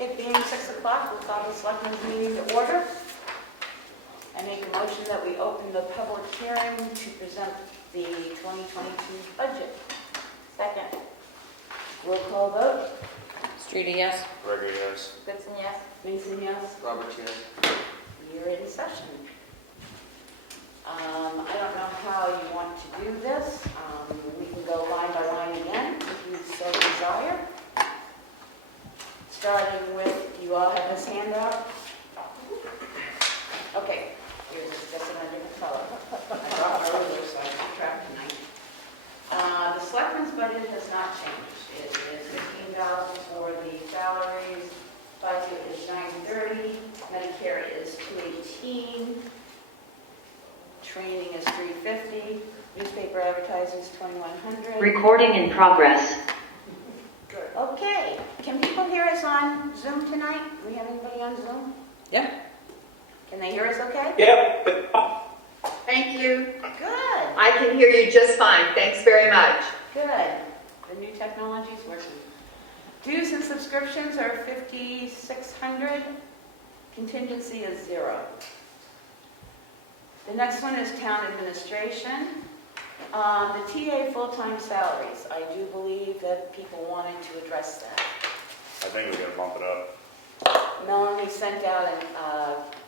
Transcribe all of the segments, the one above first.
It being 6 o'clock, we'll call the Selectmen's meeting to order. I make a motion that we open the public hearing to present the 2022 budget. Second. Roll call vote. Streeter, yes. Gregory, yes. Goodson, yes. Mason, yes. Roberts, yes. You're in session. I don't know how you want to do this. We can go line by line again if you so desire. Starting with, you all have this handout? Okay, here's just in a different color. I brought my ruler so I can keep track tonight. The Selectmen's budget has not changed. It is $15,000 for the salaries. Budget is $930. Medicare is $218. Training is $350. Newspaper advertising is $2,100. Recording in progress. Good. Okay. Can people hear us on Zoom tonight? Do we have anybody on Zoom? Yeah. Can they hear us okay? Yep. Thank you. Good. I can hear you just fine. Thanks very much. Good. The new technology is working. Dues and subscriptions are $5,600. Contingency is 0. The next one is town administration. The TA full-time salaries. I do believe that people wanted to address that. I think we're gonna bump it up. Melanie sent out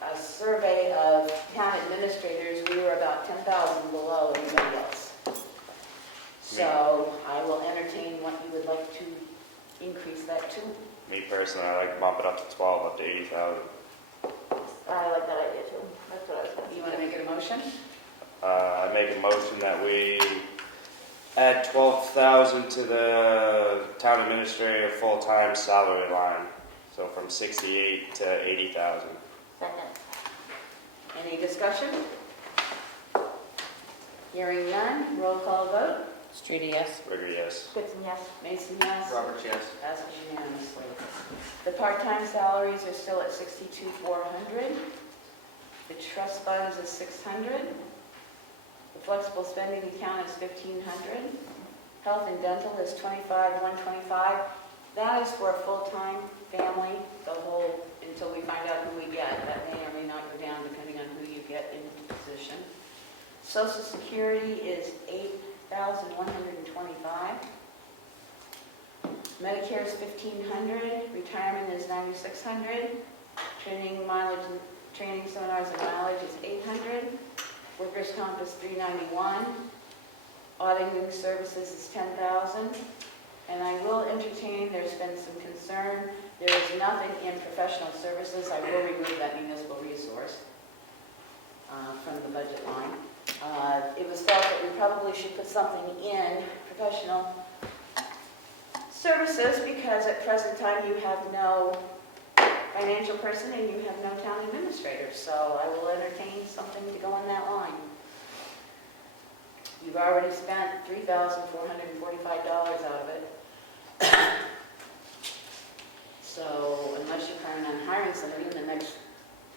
a survey of town administrators. We were about 10,000 below everybody else. So I will entertain what you would like to increase that to. Me personally, I like to bump it up to 12, up to 80,000. I like that idea too. That's what I was going to. You want to make it a motion? I make a motion that we add 12,000 to the town administrator full-time salary line. So from 68 to 80,000. Second. Any discussion? Hearing none, roll call vote. Streeter, yes. Gregory, yes. Goodson, yes. Mason, yes. Roberts, yes. Passes unanimously. The part-time salaries are still at $62,400. The trust funds is $600. The flexible spending account is $1,500. Health and dental is $25,125. That is for a full-time family, the whole, until we find out who we get. That may or may not go down depending on who you get into the position. Social Security is $8,125. Medicare is $1,500. Retirement is $9,600. Training mileage, training seminars and mileage is $800. Workers' comp is $391. Auditing services is $10,000. And I will entertain, there's been some concern, there is nothing in professional services. I will remove that municipal resource from the budget line. It was felt that we probably should put something in professional services because at present time you have no financial person and you have no town administrator. So I will entertain something to go in that line. You've already spent $3,445 out of it. So unless you're planning on hiring somebody in the next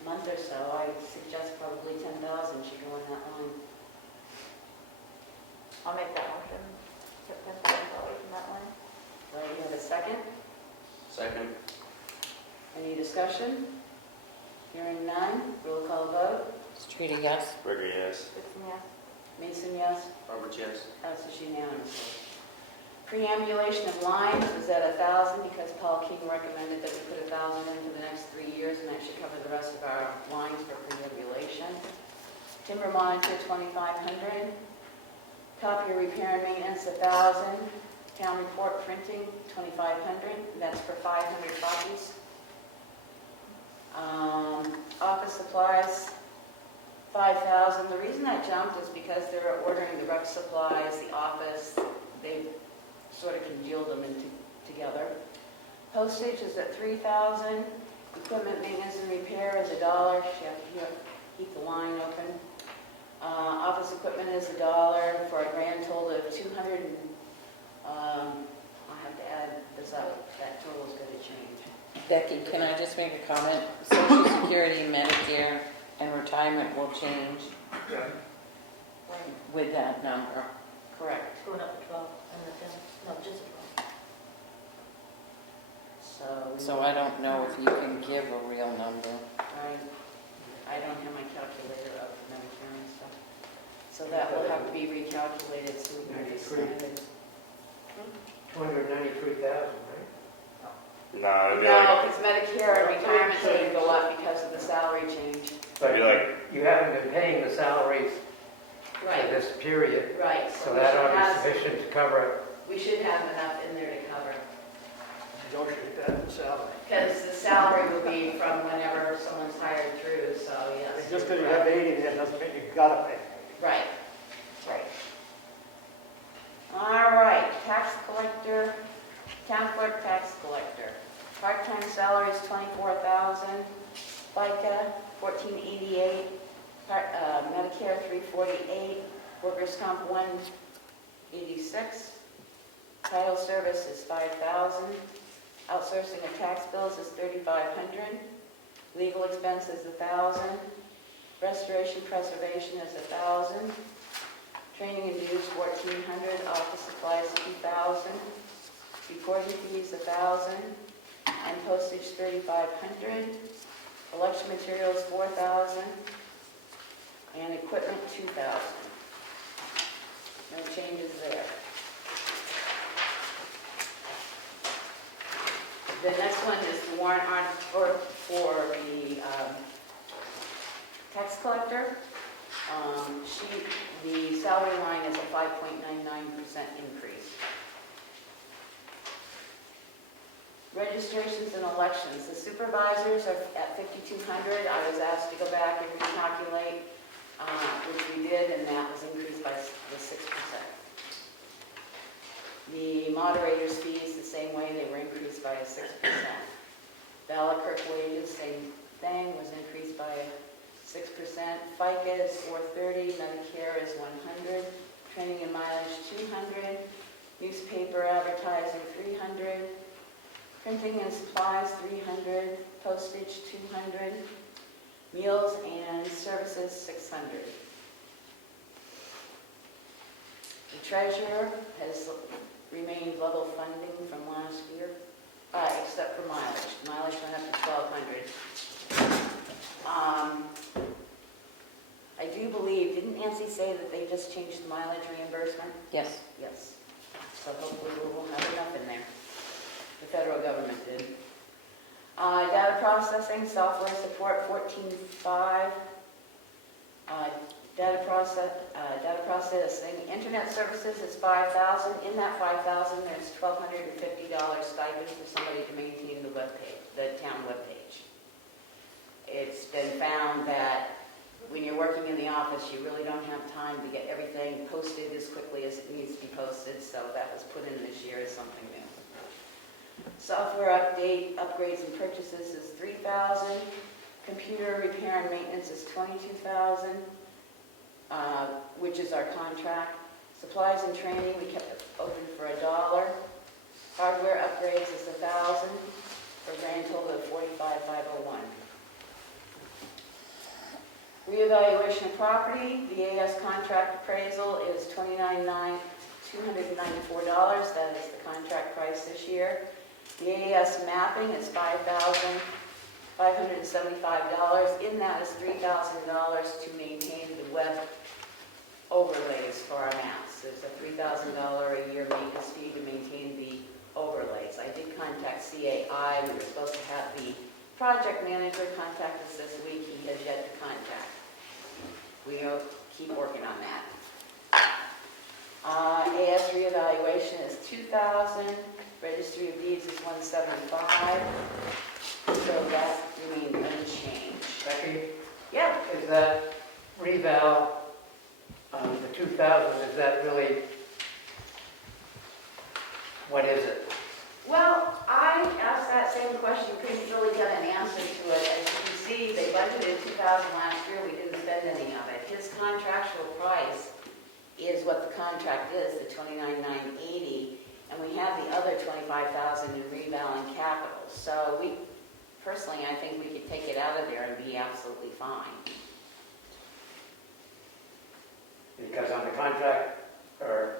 month or so, I suggest probably $10,000 should go in that line. I'll make that motion. Put $10,000 in that line. Do you have a second? Second. Any discussion? Hearing none, roll call vote. Streeter, yes. Gregory, yes. Goodson, yes. Mason, yes. Roberts, yes. Passes unanimously. Preambulation of lines is at 1,000 because Paul King recommended that we put 1,000 in for the next 3 years, and that should cover the rest of our lines for preambulation. Timber monitor, 2,500. Copier repair and maintenance, 1,000. Town report printing, 2,500. That's for 500 copies. Office supplies, 5,000. The reason that jumped is because they're ordering the rec supplies, the office. They've sort of congealed them together. Postage is at 3,000. Equipment maintenance and repair is $1. You have to keep the line open. Office equipment is $1 for a grand total of 200. I'll have to add this up. That total is going to change. Becky, can I just make a comment? Social Security, Medicare, and retirement will change with that number. Correct. Going up to 12 and then, no, just 12. So So I don't know if you can give a real number. I don't have my calculator up for Medicare and stuff. So that will have to be recalculated, so we can understand it. 293,000, right? No, it'd be No, like, because Medicare and retirement didn't go up because of the salary change. But It'd be like- you haven't been paying the salaries for Right, this period, right. so we that should ought to have- be sufficient to cover We should have enough in there to cover. Negotiate that in salary. Because the salary will be from whenever someone's hired through, so yes. Just because you have 80 there doesn't mean you gotta pay. Right, right. All right, tax collector, town clerk tax collector. Part-time salary is 24,000, FICA 1488, Medicare 348, workers' comp 186, title service is 5,000, outsourcing of tax bills is 3,500, legal expenses 1,000, restoration preservation is 1,000, training and dues 1,400, office supplies 2,000, recording fees 1,000, and postage 3,500, election materials 4,000, and equipment 2,000. No changes there. The next one is the warrant article for the tax collector. The salary line is a 5.99% increase. Registrations and elections. The supervisors are at 5,200. I was asked to go back and recalculate, which we did, and that was increased by the 6%. The moderator's fees, the same way, they were increased by a 6%. Ballot clerk wages, same thing, was increased by 6%. FICA is 430, Medicare is 100, training and mileage 200, newspaper advertising 300, printing and supplies 300, postage 200, meals and services 600. The treasurer has remained level funding from last year, except for mileage. Mileage went up to 1,200. I do believe, didn't Nancy say that they just changed the mileage reimbursement? Yes. Yes. So hopefully we'll have enough in there. The federal government did. Data processing, software support, 14.5. Data processing, internet services is 5,000. In that 5,000, there's $1,250 stipend for somebody to maintain the webpage, the town webpage. It's been found that when you're working in the office, you really don't have time to get everything posted as quickly as it needs to be posted, so that was put in this year as something new. Software update, upgrades and purchases is 3,000. Computer repair and maintenance is 22,000, which is our contract. Supplies and training, we kept it open for $1. Hardware upgrades is 1,000, for a grand total of 45,501. Reevaluation of property, the AS contract appraisal is $29,294. That is the contract price this year. The AS mapping is $5,575. In that is $3,000 to maintain the web overlays for our maps. There's a $3,000 a year maintenance fee to maintain the overlays. I did contact CAI. We were supposed to have the project manager contact us this week. He has yet to contact. We'll keep working on that. AS reevaluation is 2,000. Registry of Deeds is 175. So that remains unchanged. Becky, Yeah. is that reval, the 2,000, is that really, what is it? Well, I asked that same question, couldn't really get an answer to it. As you can see, they budgeted 2,000 last year, we didn't spend any of it. His contractual price is what the contract is, the $29,980, and we have the other $25,000 in reval and capital. So we, personally, I think we could take it out of there and be absolutely fine. Because on the contract, or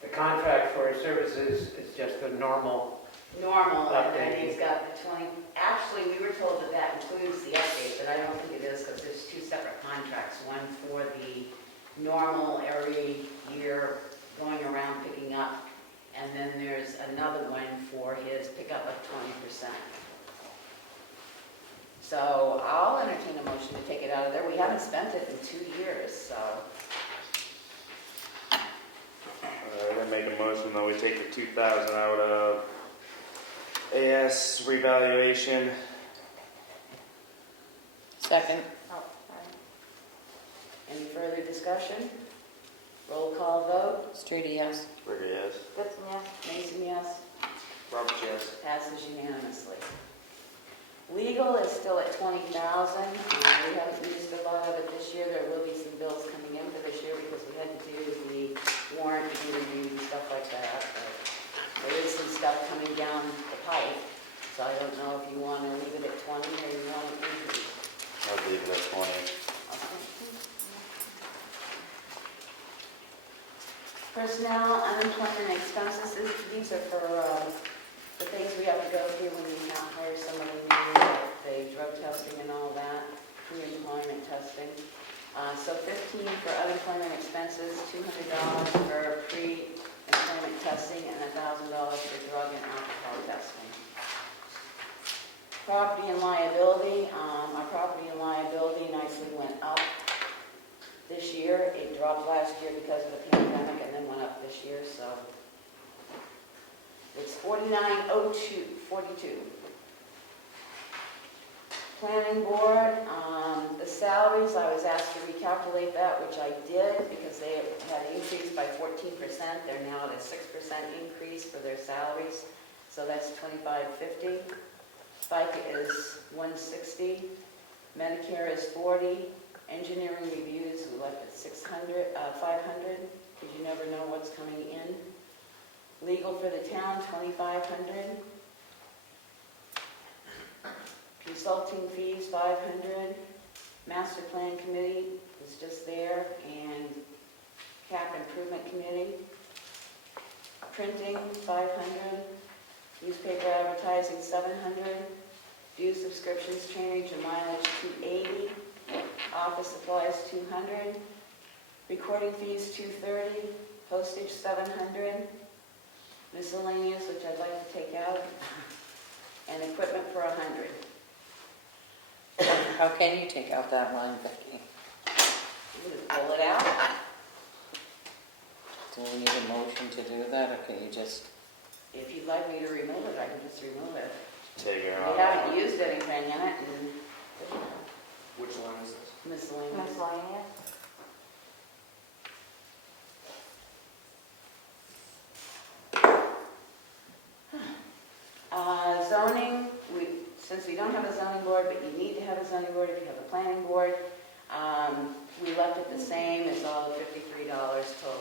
the contract for services is just the normal Normal, and then update. he's got contracts, one for the normal every year going around picking up, and then there's another one for his pickup of 20%. So I'll entertain a motion to take it out of there. We haven't spent it in 2 years, so. I'm gonna make a motion that we take the 2,000 out of AS revaluation. Second. Oh, sorry. Any further discussion? Roll call vote. Streety, yes. Rigger, yes. Goodson, yes. Mason, yes. Roberts, yes. Passes unanimously. Legal is still at 20,000. We haven't used a lot of it this year. There will be some bills coming in for this year because we had to do the warrant review and stuff like that. But there is some stuff coming down the pipe, so I don't know if you want to leave it at 20 or you want to increase. I'll leave it at 20. Personnel, unemployment expenses, these are for the things we have to go through when we hire somebody new, like the drug testing and all that, pre-employment testing. So 15 for unemployment expenses, $200 for pre-employment testing, and $1,000 for drug and alcohol testing. Property and liability, our property and liability nicely went up this year. It dropped last year because of the pandemic and then went up this year, so it's 49,02.42. Planning board, the salaries, I was asked to recalculate that, which I did because they had increased by 14%. They're now at a 6% increase for their salaries, so that's $25.50. FICA is $160. Medicare is $40. Engineering reviews, we left at $500, because you never know what's coming in. Legal for the town, $2,500. Consulting fees, $500. Master plan committee is just there, and cap improvement committee. Printing, $500. Newspaper advertising, $700. Due subscriptions, trainage and mileage, $280. Office supplies, $200. Recording fees, $230. Postage, $700. Miscellaneous, which I'd like to take out. And equipment for $100. How can you take out that line, Becky? You just pull it out. Do we need a motion to do that, or can you just? If you'd like me to remove it, I can just remove it. Take her We off. haven't used anything in it, and Which line is this? miscellaneous. Miscellaneous. Zoning, since we don't have a zoning board, but you need to have a zoning board if you have a planning board, we left it the same as all the $53 total.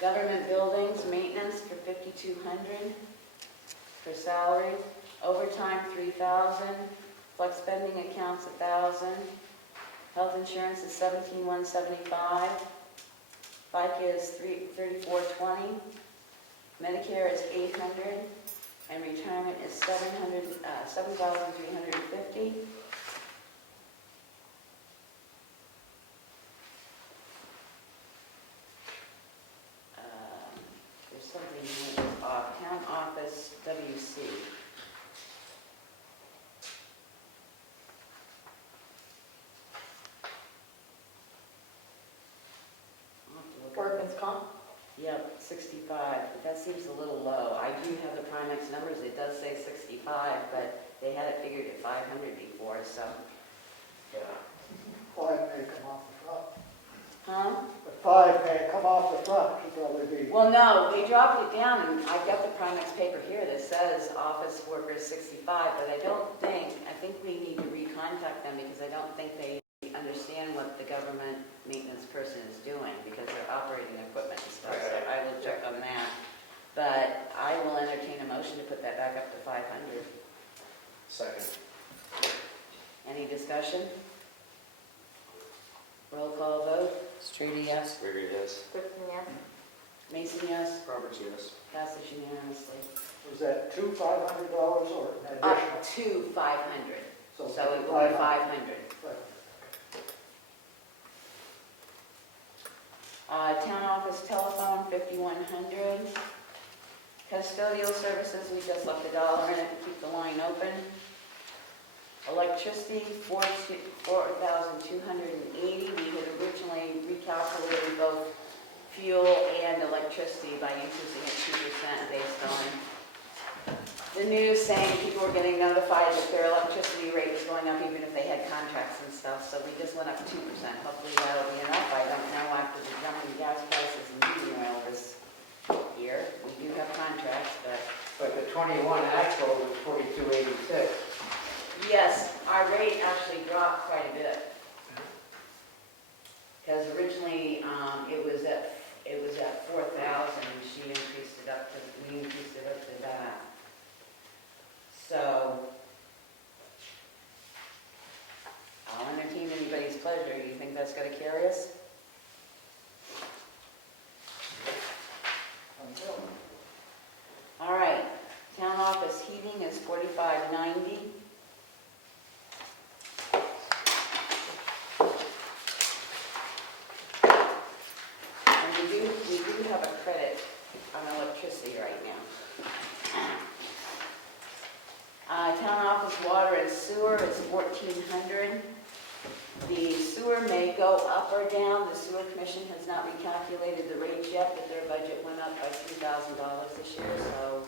Government buildings, maintenance for $5,200 for salary. Overtime, $3,000. Flex spending accounts, $1,000. Health insurance is $17,175. FICA is $34.20. Medicare is $800, and retirement is $7,350. There's something here that's off. Town office WC. Workman's comp? Yep, 65, but that seems a little low. I do have the Primex numbers, it does say 65, but they had it figured at 500 before, so. Yeah. 5 may come off the front. Huh? But 5 may come off the front, should probably be. Well, no, they dropped it down, and I've got the Primex paper here that says office workers 65, but I think we need to recontact them because I don't think they understand what the government maintenance person is doing because they're operating equipment and stuff, so I will check on that. But I will entertain a motion to put that back up to 500. Second. Any discussion? Roll call vote. Streety, yes. Rigger, yes. Goodson, yes. Mason, yes. Roberts, yes. Passes unanimously. Was that $2,500 or an Up additional? to 500. So So it will be 500. Town office telephone, 5,100. Custodial services, we just left $1 in it to keep the line open. Electricity, 4,280. We had originally recalculated both fuel and electricity by increasing it 2% based on the news saying people were getting notified that their electricity rate was going up even if they had contracts and stuff. So we just went up 2%. Hopefully that'll be enough. I don't know after the jump in gas prices and heating oil this year. We do have contracts, but But the 21 actual was 4286. yes, our rate actually dropped quite a bit. Because originally, it was at 4,000, we increased it up to that. So, I'll entertain anybody's pleasure. You think that's gonna carry us? All right, town office heating is 4590. And we do have a credit on electricity right now. Town office water and sewer is 1,400. The sewer may go up or down. The sewer commission has not recalculated the rates yet, but their budget went up by $3,000 this year. So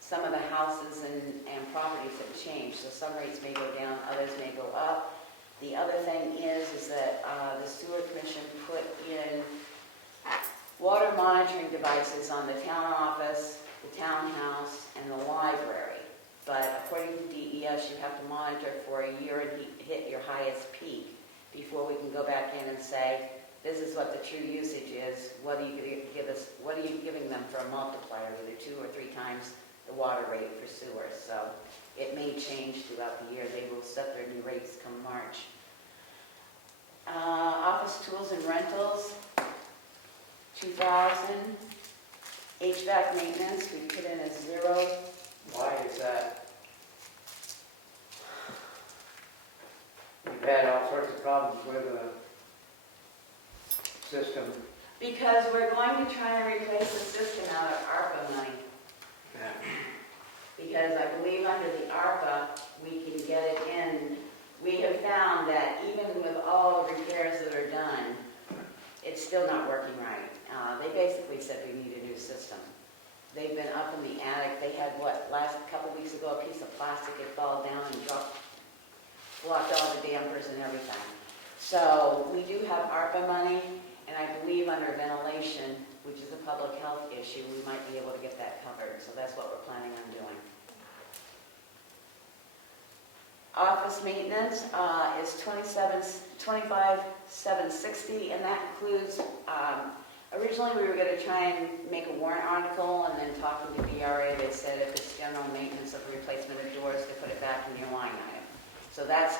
some of the houses and properties have changed. So some rates may go down, others may go up. The other thing is that the sewer commission put in water monitoring devices on the town office, the townhouse, and the library. But according to DES, you have to monitor for a year and hit your highest peak before we can go back in and say, this is what the true usage is. What are you giving them for a multiplier, either 2 or 3 times the water rate for sewer? So it may change throughout the year. They will set their new rates come March. Office tools and rentals, 2,000. HVAC maintenance, we put in a 0. Why is that? We've had all sorts of problems with the system. Because we're going to try and replace the system out of ARPA money. Because I believe under the ARPA, we can get it in. We have found that even with all the repairs that are done, it's still not working right. They basically said we need a new system. They've been up in the attic. They had, last couple weeks ago, a piece of plastic had fallen down and blocked all the dampers and everything. So we do have ARPA money, and I believe under ventilation, which is a public health issue, we might be able to get that covered. So that's what we're planning on doing. Office maintenance is $25,760, and that includes, originally we were going to try and make a warrant article, and then talking to BRA, they said if it's general maintenance of the replacement of doors, they put it back in your line item. So that is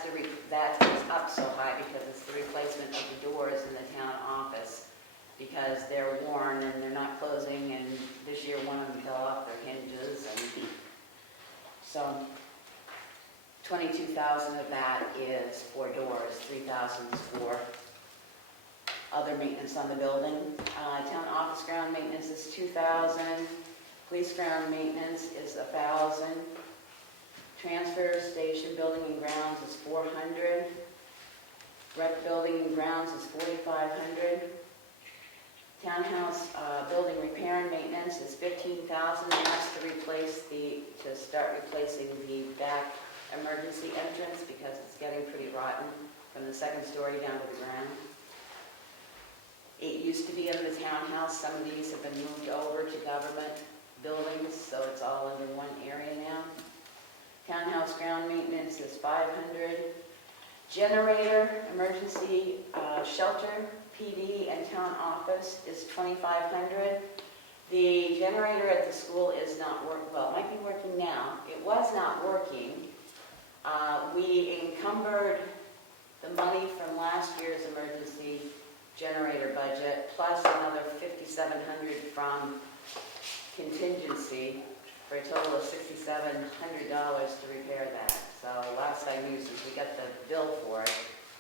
up so high because it's the replacement of the doors in the town office, because they're worn and they're not closing, and this year one of them fell off their hinges, and so 22,000 of that is for doors, 3,000 is for other maintenance on the building. Town office ground maintenance is 2,000. Police ground maintenance is 1,000. Transfer station building and grounds is 400. Rec building and grounds is 4,500. Townhouse building repair and maintenance is 15,000, and that's to start replacing the back emergency entrance because it's getting pretty rotten from the second story down to the ground. It used to be in the townhouse. Some of these have been moved over to government buildings, so it's all under one area now. Townhouse ground maintenance is 500. Generator, emergency shelter, PD, and town office is 2,500. The generator at the school is not working. Well, it might be working now. It was not working. We encumbered the money from last year's emergency generator budget, plus another $5,700 from contingency. for a total of $6,700 to repair that. So last I knew, since we got the bill for it,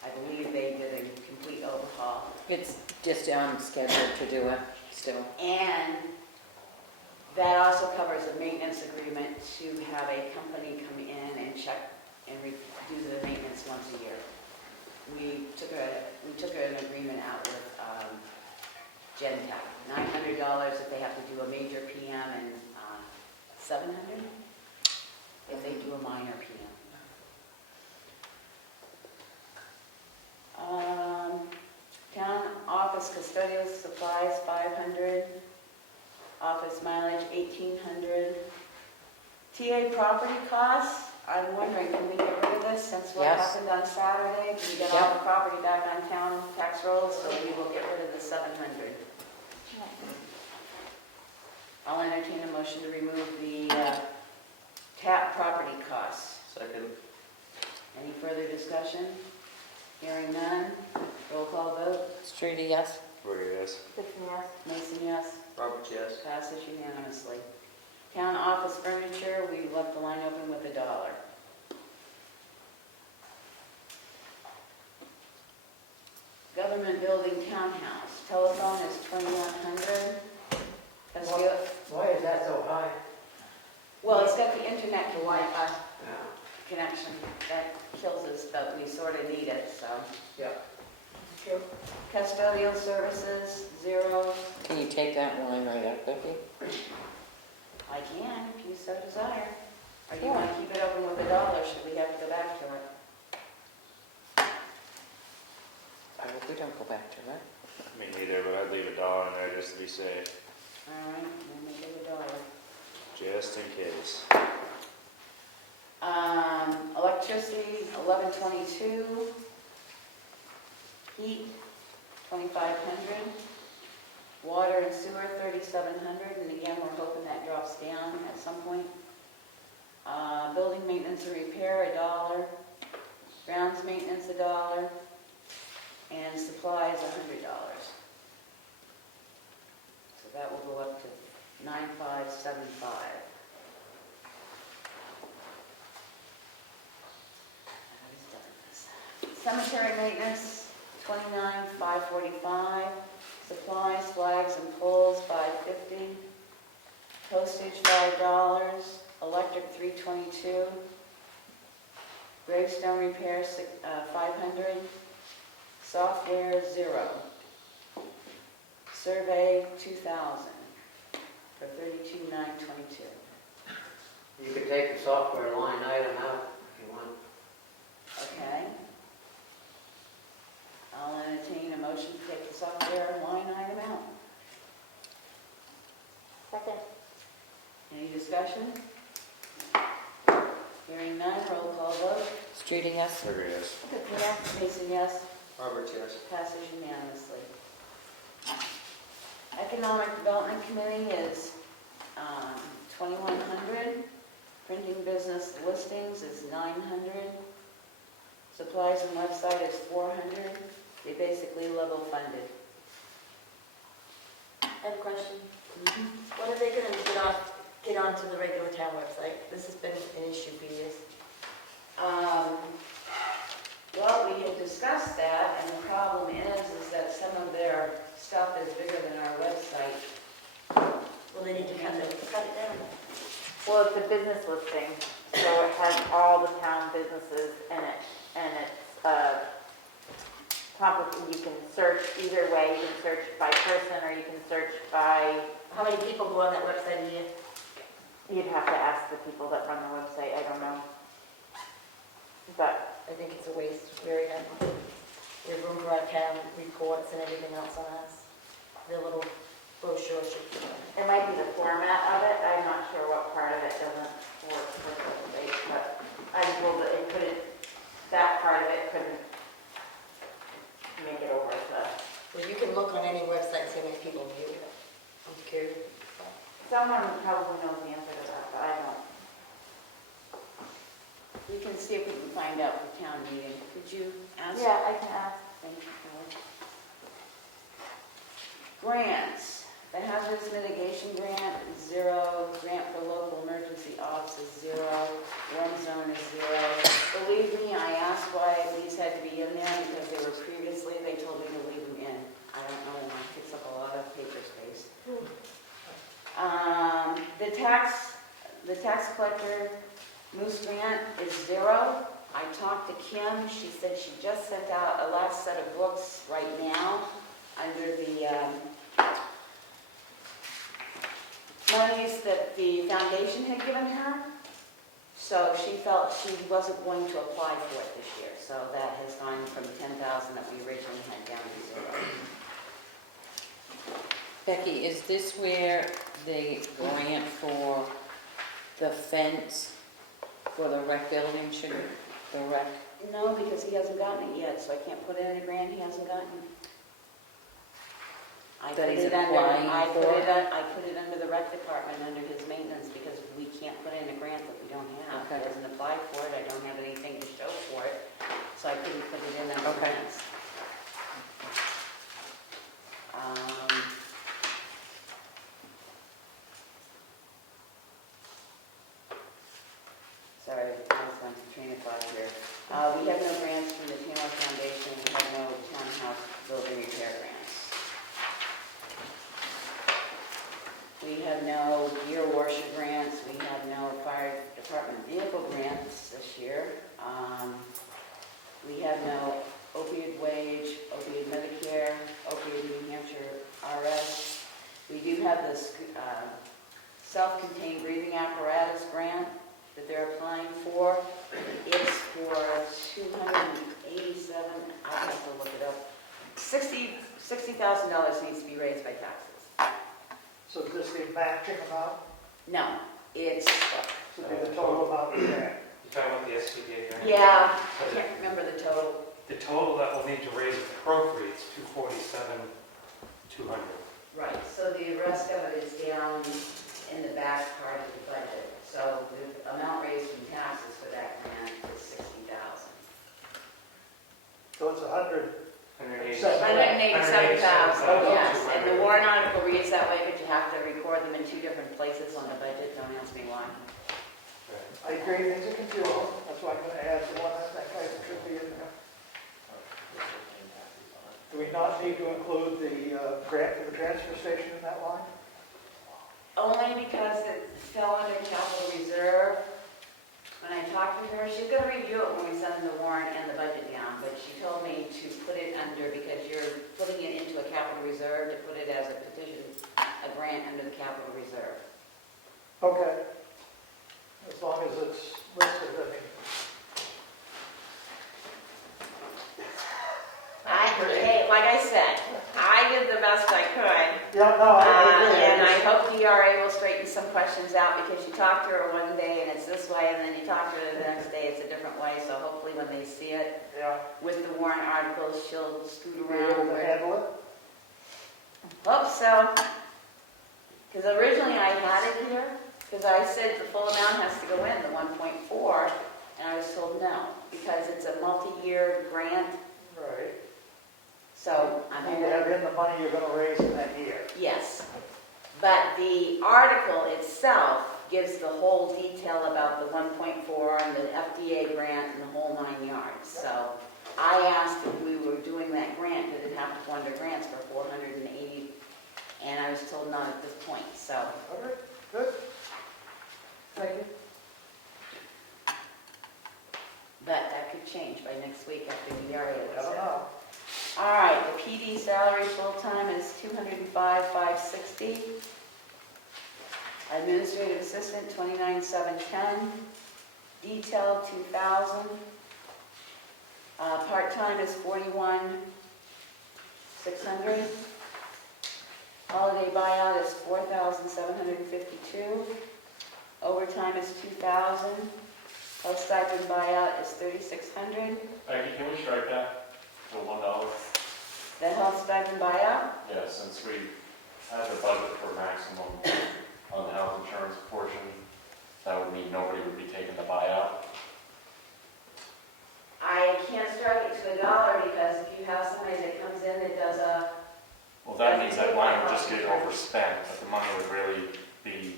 I believe they did a complete overhaul. It's just scheduled to do it still. And that also covers a maintenance agreement to have a company come in and check and do the maintenance once a year. We took an agreement out with Gentech, $900 if they have to do a major PM and $700 if they do a minor PM. Town office custodial supplies, $500. Office mileage, $1,800. TA property costs, I'm wondering, can we get rid of this since what Yes. happened on Saturday? Can we get all the property back on town tax rolls, so we will get rid of the $700? I'll entertain a motion to remove the TAP property costs. Second. Any further discussion? Hearing none, roll call vote. Streety, yes? Rudy, yes. Dixon, yes. Mason, yes. Robert, yes. Passes unanimously. Town office furniture, we left the line open with $1. Government building townhouse, telephone is $2,100. Why is that so high? Well, it's got the internet to Wi-Fi Yeah. connection. That kills us, but we sort of need it, so. Yep. Custodial services, $0. Can you take that line right out, Becky? I can, if you so desire. Or do you want to keep it open with $1? Should we have to go back to it? I hope we don't go back to it. Me neither, but I'd leave $1 in there just to be safe, All right, we'll make it $1. just in case. Electricity, $11.22. Heat, $2,500. Water and sewer, $3,700. And again, we're hoping that drops down at some point. Building maintenance and repair, $1. Grounds maintenance, $1. And supplies, $100. So that will go up to $9,575. Cemetery maintenance, $29,545. Supplies, flags, and poles, $550. Postage, $5. Electric, $322. Gravestone repair, $500. Software, $0. Survey, $2,000 for $32,922. You could take the software line item out if you want. Okay. I'll entertain a motion to take the software line item out. Second. Any discussion? Hearing none, roll call vote. Streety, yes? Rudy, yes. Dixon, yes. Mason, yes. Robert, yes. Passes unanimously. Economic Development Committee is $2,100. Printing business listings is $900. Supplies and website is $400. They basically level funded. I have a question. When are they going to get onto the regular town website? This has been an issue for years. Well, we had discussed that, and the problem is that some of their stuff is bigger than our website. Will they need to cut it down? Well, it's a business listing, so it has all the town businesses in it, and it's complicated. You can search either way. You can search by person, or you can search by. How many people go on that website a year? You'd have to ask the people that run the website. I don't know, but I think it's a waste. We have room for our town reports and everything else on us. The little brochure should be on it. it might be the format of it. I'm not sure what part of it doesn't work for the website, but I'm told that it couldn't. That part of it couldn't make it over to. Well, you can look on any website and see how many people view it. I'm curious. Someone probably knows the answer to that, but I don't. We can see if we can find out for town meeting. Could you ask? Yeah, I can ask. Thank you, Howard. Grants. The hazardous mitigation grant, $0. Grant for local emergency The tax collector Moose grant is 0. I talked to Kim, she said she just sent out a last set of books right now under the monies that the foundation had given her. So she felt she wasn't going to apply for it this year. So that has gone from 10,000 that we originally had down to 0. Becky, is this where the grant for the fence for the rec building should, the rec? No, because he hasn't gotten it yet, so I can't put in a grant he hasn't gotten. That he's applying for? I put it under the rec department, under his maintenance, because we can't put in a grant that we don't have. Okay. He hasn't applied for it, I don't have anything to show for it, so I couldn't put it in under Okay. grants. Sorry, I was on to train of thought here. We have no grants from the Tamworth Foundation, we have no townhouse building repair grants. We have no gear washer grants, we have no fire department vehicle grants this year. We have no opioid wage, opioid Medicare, opioid New Hampshire RS. We do have this self-contained breathing apparatus grant that they're applying for. It's for $287, I have to look it up. $60,000 needs to be raised by taxes. So is this the matching amount? No, it's, So be the total amount we grant? You're talking about the SCBA grant? yeah, I can't remember the total. The total that we'll need to raise appropriates $247,200. Right, so the rest of it is down in the back part of the budget. So the amount raised from taxes for that grant is $60,000. So it's 100. $187,000, $187,000. yes. And the warrant article reads that way, but you have to record them in 2 different places on the budget. Don't ask me why. I agree, things are confusing, that's why I'm going to add the one I think I should be in there. Do we not need to include the grant for the transfer station in that line? Only because it fell under capital reserve. When I talked to her, she's going to review it when we send the warrant and the budget down, but she told me to put it under, because you're putting it into a capital reserve, to put it as a petition, a grant under the capital reserve. Okay. As long as it's listed, I mean. Hey, like I said, I did the best I could. Yeah, no, I agree. And I hope DRA will straighten some questions out, because you talk to her one day and it's this way, and then you talk to her the next day, it's a different way. So hopefully when they see it Yeah, with the warrant articles, she'll scoot be able around. to handle it? Hope so. Because originally I had it here, because I said the full amount has to go in, the 1.4, and I was told no, because it's a multi-year grant. Right. So I'm And you have in the money you're going to raise in that year. yes. But the article itself gives the whole detail about the 1.4 and the FDA grant and the whole 9 yards. So I asked if we were doing that grant, did it have to go under grants for 480? And I was told not at this point, so. Okay, good. Thank you. But that could change by next week after DRA I was don't set. know. All right, the PD salary full-time is $205,560. Administrative assistant, $29,710. Detail, $2,000. Part-time is $41,600. Holiday buyout is $4,752. Overtime is $2,000. Health stipend buyout is $3,600. Becky, can we strike that to $1? The health stipend buyout, Yeah, since we had the budget for maximum on the health insurance portion, that would mean nobody would be taking the buyout. I can't strike it to $1 because if you have somebody that comes in that does a, Well, that means that line would just get overspent, but the money would really be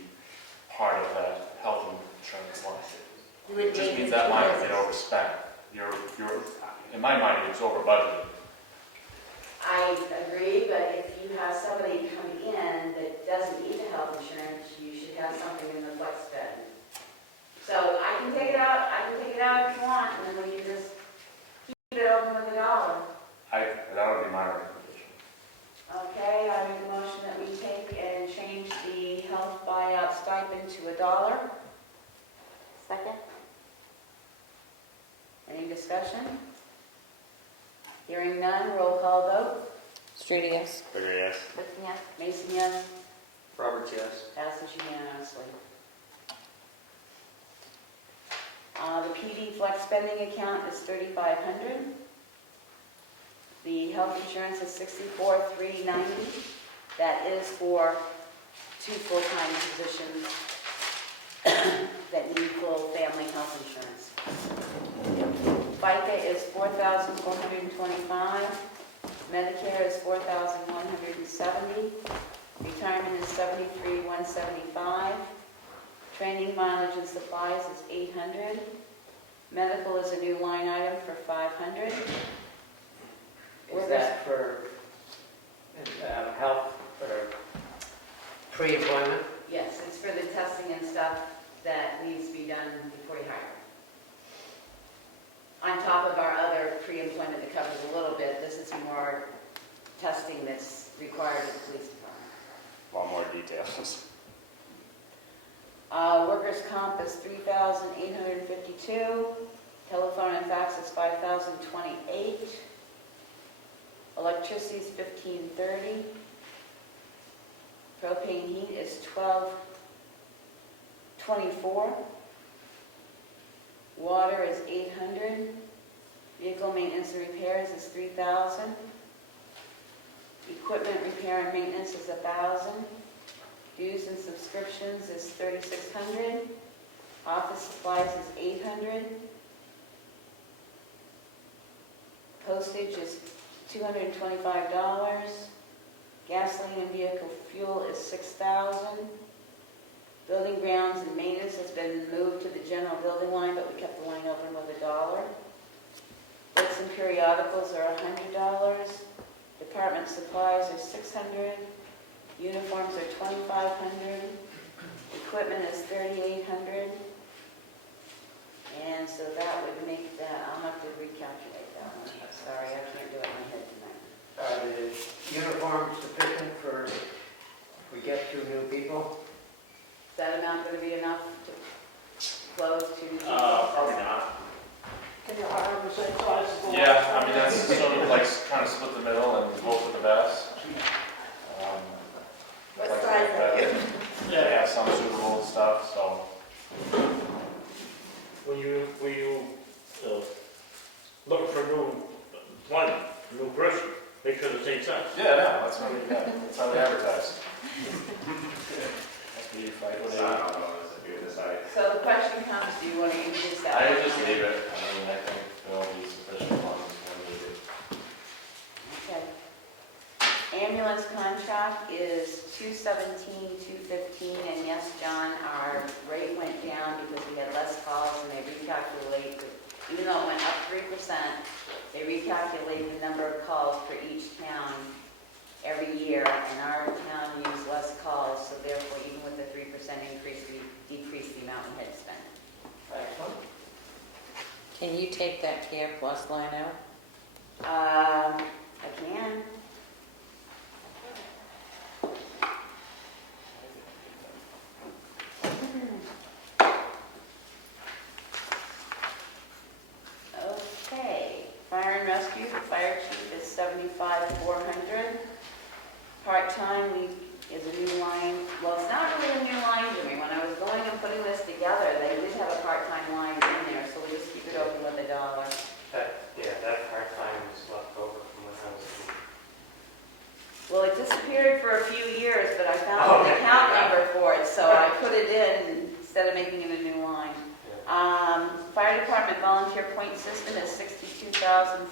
part of that health insurance line. you would It just make means it that line would business. get overspent. In my mind, it's over budgeted. I agree, but if you have somebody come in that doesn't need the health insurance, to $1. Second? Any discussion? Hearing none, roll call vote. Street, yes. Figure yes. Kristen, yes? Mason, yes. Roberts, yes. Passes unanimously. The PD flex spending account is $3,500. The health insurance is $64,390. That is for 2 full-time positions that need full family health insurance. FICA is $4,425. Medicare is $4,170. Retirement is $73,175. Training, mileage, and supplies is $800. Medical is a new line item for $500. Is that for health or pre-employment? Yes, it's for the testing and stuff that needs to be done before you hire. On top of our other pre-employment that covers a little bit, this is more testing that's required of the police department. A lot more details. Workers' comp is $3,852. Telephone and fax is $5,028. Electricity is $1,530. Propane heat is $1,224. Water is $800. Vehicle maintenance and repairs is $3,000. Equipment repair and maintenance is $1,000. Dues and subscriptions is $3,600. Office supplies is $800. Postage is $225. Gasoline and vehicle fuel is $6,000. Building grounds and maintenance has been moved to the general building line, but we kept the line open with $1. Books and periodicals are $100. Department supplies are $600. Uniforms are $2,500. Equipment is $3,800. And so that would make that, I'll have to recalculate that one. Sorry, I can't do it in my head tonight. Are the uniforms sufficient for if we get 2 new people? Is that amount going to be enough to close 2 new people? Probably not. Can you hire them the same size as the last? Yeah, I mean, that's sort of like kind of split the middle and hope for the best. What Like size that. are you? They have some suitable and stuff, so. When you looking for a new person, make sure the same size. Yeah, no, that's what we got. That's how we advertise. That's me, fight with it. So the question comes, do you want to increase that? I would just leave it. I mean, I think there'll be sufficient funds when needed. Okay. Ambulance contract is $217,215, and yes, John, our rate went down because we had less calls and they recalculate, even though it went up 3%, they recalculate the number of calls for each town every year, and our town used less calls, so therefore, even with the 3% increase, we decreased the amount we had to spend. Excellent. Can you take that Care Plus line out? I can. Okay, fire and rescue, the fire chief is $75,400. Part-time is a new line, well, it's not really a new line to me. When I was going and putting this together, they did have a part-time line in there, so we just keep it open with $1. That part-time was left over from when I was in. Well, it disappeared for a few years, but I found an account number for it, so I put it in instead of making it a new line. Fire department volunteer point system is $62,500.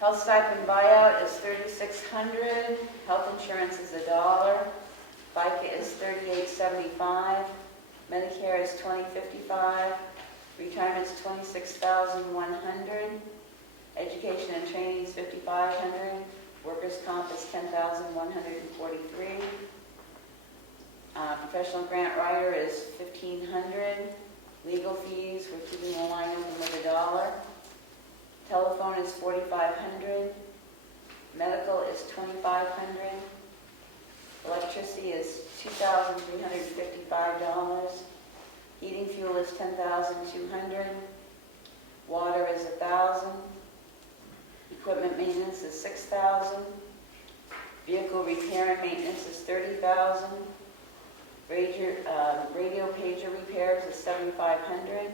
Health stipend buyout is $3,600. Health insurance is $1. FICA is $38.75. Medicare is $20.55. Retirement is $26,100. Education and training is $5,500. Workers' comp is $10,143. Professional grant writer is $1,500. Legal fees, we're keeping the line open with $1. Telephone is $4,500. Medical is $2,500. Electricity is $2,355. Heating fuel is $10,200. Water is $1,000. Equipment maintenance is $6,000. Vehicle repair and maintenance is $30,000. Radio pager repairs is $7,500.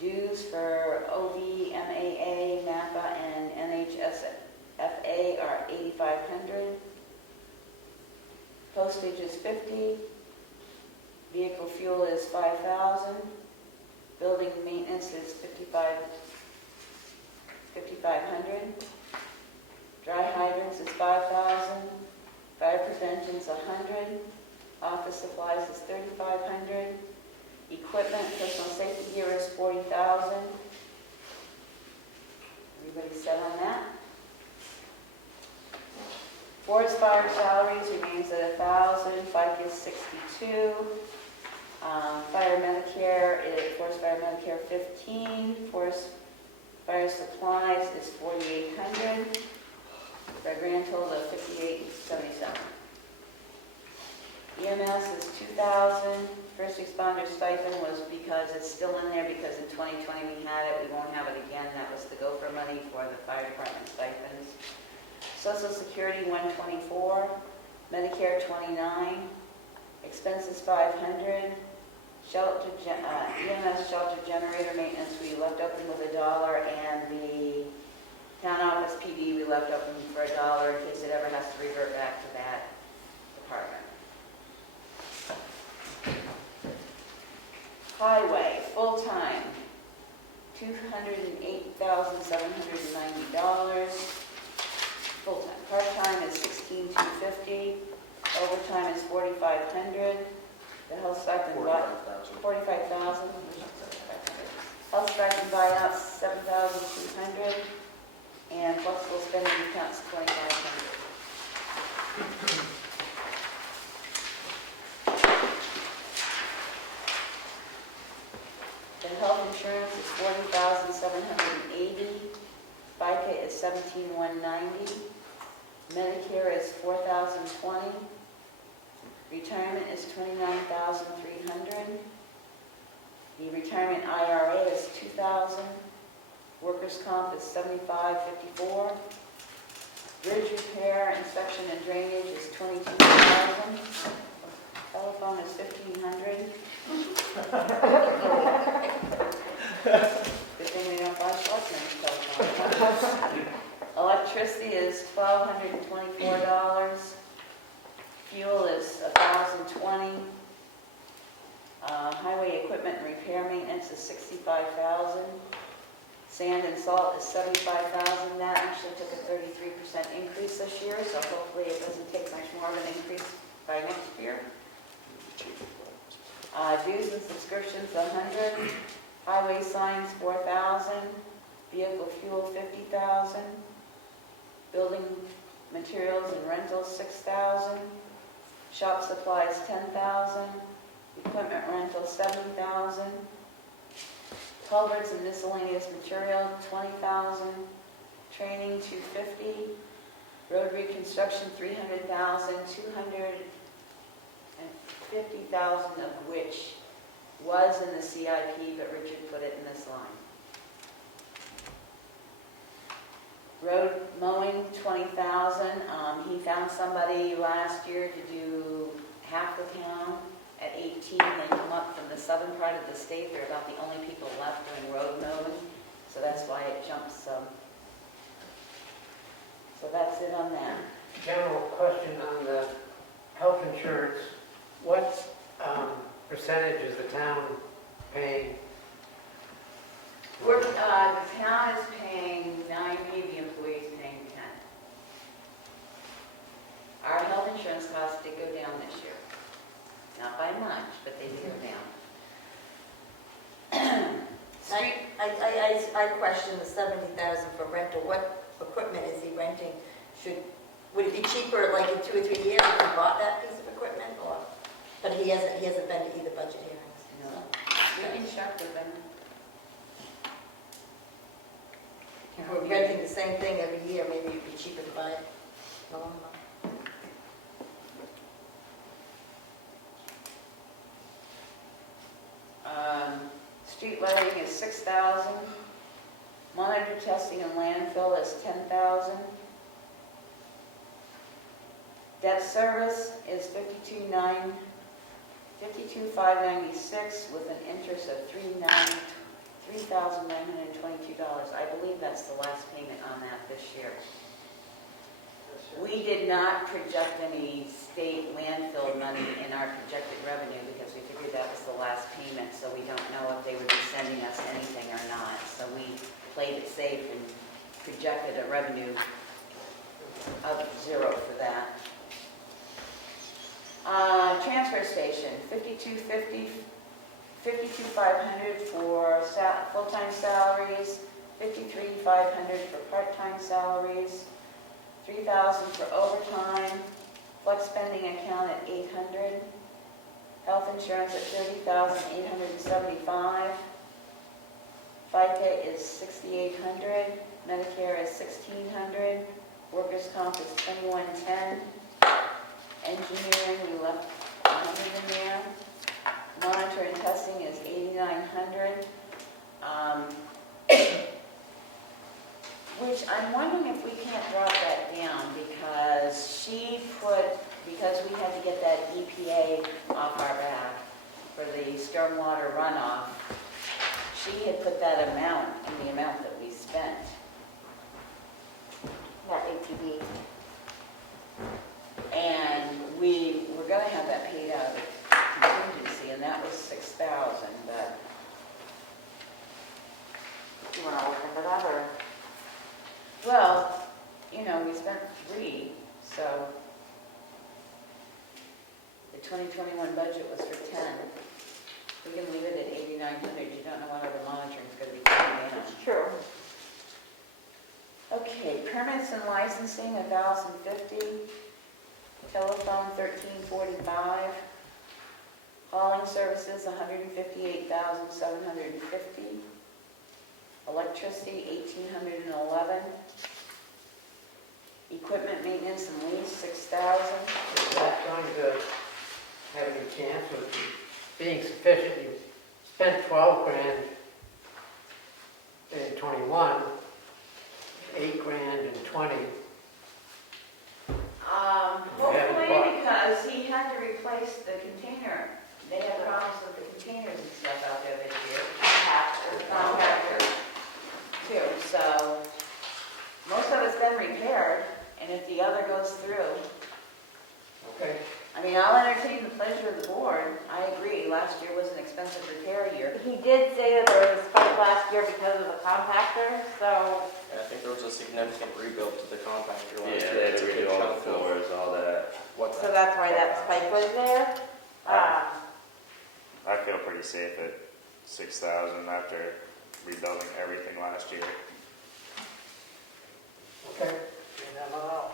Dues for OV, MAA, MAPA, and NHSFA are $8,500. Postage is $50. Vehicle fuel is $5,000. Building maintenance is $5,500. Dry hydrants is $5,000. Fire prevention is $100. Office supplies is $3,500. Equipment, personal safety gear is $40,000. Everybody set on that? Forest fire salaries remains at $1,000. FICA is $62. Fire Medicare, Forest Fire Medicare $15. Forest fire supplies is $4,800. For a grand total of $58.77. EMS is $2,000. First responder stipend was because it's still in there because in 2020 we had it. We won't have it again. That was the gopher money for the fire department stipends. Social Security $124. Medicare $29. Expenses $500. EMS shelter generator maintenance we left open with $1, and the town office PD we left open for $1 in case it ever has to revert back to that department. Highway, full-time, $208,790. Full-time. Part-time is $16,250. Overtime is $4,500. The health stipend $45,000. Health stipend buyout $7,200. And flexible spending accounts $2,500. The health insurance is $40,780. FICA is $17,190. Medicare is $4,020. Retirement is $29,300. The retirement IRA is $2,000. Workers' comp is $75.54. Bridge repair, inspection, and drainage is $22,000. Telephone is $1,500. Good thing we don't buy Selectmen's telephone. Electricity is $1,224. Fuel is $1,020. Highway equipment and repair maintenance is $65,000. Sand and salt is $75,000. That actually took a 33% increase this year, so hopefully it doesn't take much more of an increase by next year. Dues and subscriptions $100. Highway signs $4,000. Vehicle fuel $50,000. Building materials and rentals $6,000. Shop supplies $10,000. Equipment rental $70,000. Culverts and miscellaneous material $20,000. Training $250,000. Road reconstruction $300,000. $250,000 of which was in the CIP, but Richard put it in this line. Road mowing $20,000. He found somebody last year to do half the town at 18. They come up from the southern part of the state. They're about the only people left doing road mowing, so that's why it jumps some. So that's it on that. General question on the health insurance. What percentage is the town paying? The town is paying 90, the employees paying 10. Our health insurance costs did go down this year. Not by much, but they did go down. I question the $70,000 for rental. What equipment is he renting? Would it be cheaper, like in 2 or 3 years, if he bought that piece of equipment, or? But he hasn't been to either budget hearings. No. We can check with them. If we're renting the same thing every year, maybe it'd be cheaper to buy it in the long run. Street lighting is 6,000. Monitor testing and landfill is 10,000. Debt service is 52,596 with an interest of $3,922. I believe that's the last payment on that this year. We did not project any state landfill money in our projected revenue because we figured that was the last payment, so we don't know if they would be sending us anything or not. So we played it safe and projected a revenue of 0 for that. Transfer station, $52,500 for full-time salaries, $53,500 for part-time salaries, $3,000 for overtime, flex spending account at $800, health insurance at $30,875, FICA is $6,800, Medicare is $1,600, workers' comp is $2,110, engineering we left $100 in there, monitor and testing is $8,900. Which I'm wondering if we can't drop that down because because we had to get that EPA off our back for the stormwater runoff, she had put that amount in the amount that we spent. That ATV. And we were going to have that paid out of contingency, and that was $6,000, but You want to look into that, or? well, you know, we spent 3, so the 2021 budget was for 10. We can leave it at 8,900. You don't know what other monitoring is going to be coming in. That's true. Okay, permits and licensing, $1,050. Telephone, $1,345. Hauling services, $158,750. Electricity, $1,811. Equipment maintenance and lease, $6,000. Is that going to have any chance of being sufficient? You spent 12 grand in 21, 8 grand in 20. Hopefully, because he had to replace the container. They had problems with the containers and stuff out there this year. The compactor, too. So most of it's been repaired, and if the other goes through, Okay. I mean, I'll entertain the pleasure of the board. I agree, last year was an expensive repair year. He did say that there was a spike last year because of the compactor, so I think there was a significant rebuild to the compactor last Yeah, year. they had It's to a good redo all the chunk of floors, all that. what so that's why that spike was there. I feel pretty safe at 6,000 after rebuilding everything last year. Okay. You never know.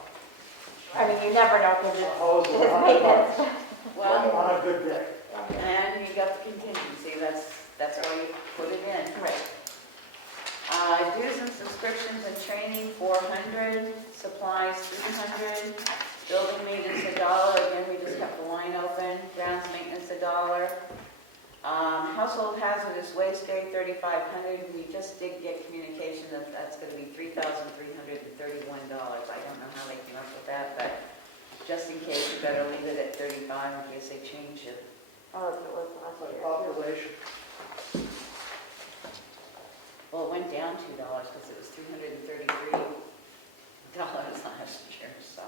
I mean, you never know because it's Hose his is maintenance. Well, on a good day. and you got the contingency, that's why you put it in. Right. Dues and subscriptions and training, $400, supplies, $300, building maintenance, $1, again, we just kept the line open, grounds maintenance, $1. Household hazardous waste day, $3,500, we just did get communication that that's going to be $3,331. I don't know how they came up with that, but just in case, you better leave it at 35 in case they change it. Oh, that's what it was last By year. population. Well, it went down $2 because it was $333 last year, so.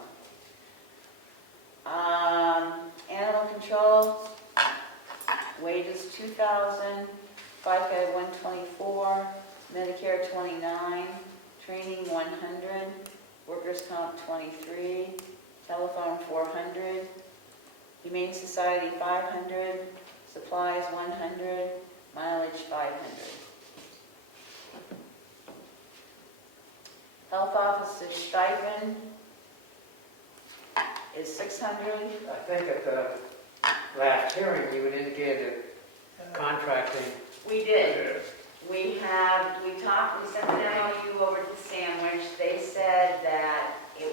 Animal control, wages $2,000, FICA $124, Medicare $29, training $100, workers' comp $23, telephone $400, Humane Society $500, supplies $100, mileage $500. Health officer stipend is $600. I think at the last hearing, you had indicated that contracting, We did. Yeah. We sent an MOU over to Sandwich. They said that it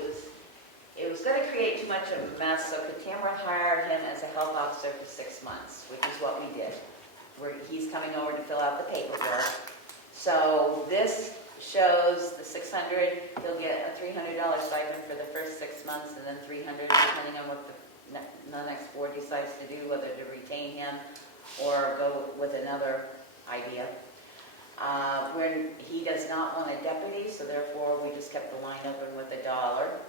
was gonna create too much of a mess, so Tamworth hired him as a health officer for 6 months, which is what we did. He's coming over to fill out the paperwork. So this shows the 600, he'll get a $300 stipend for the first 6 months, and then 300 depending on what the next board decides to do, whether to retain him or go with another idea. When he does not want a deputy, so therefore we just kept the line open with $1.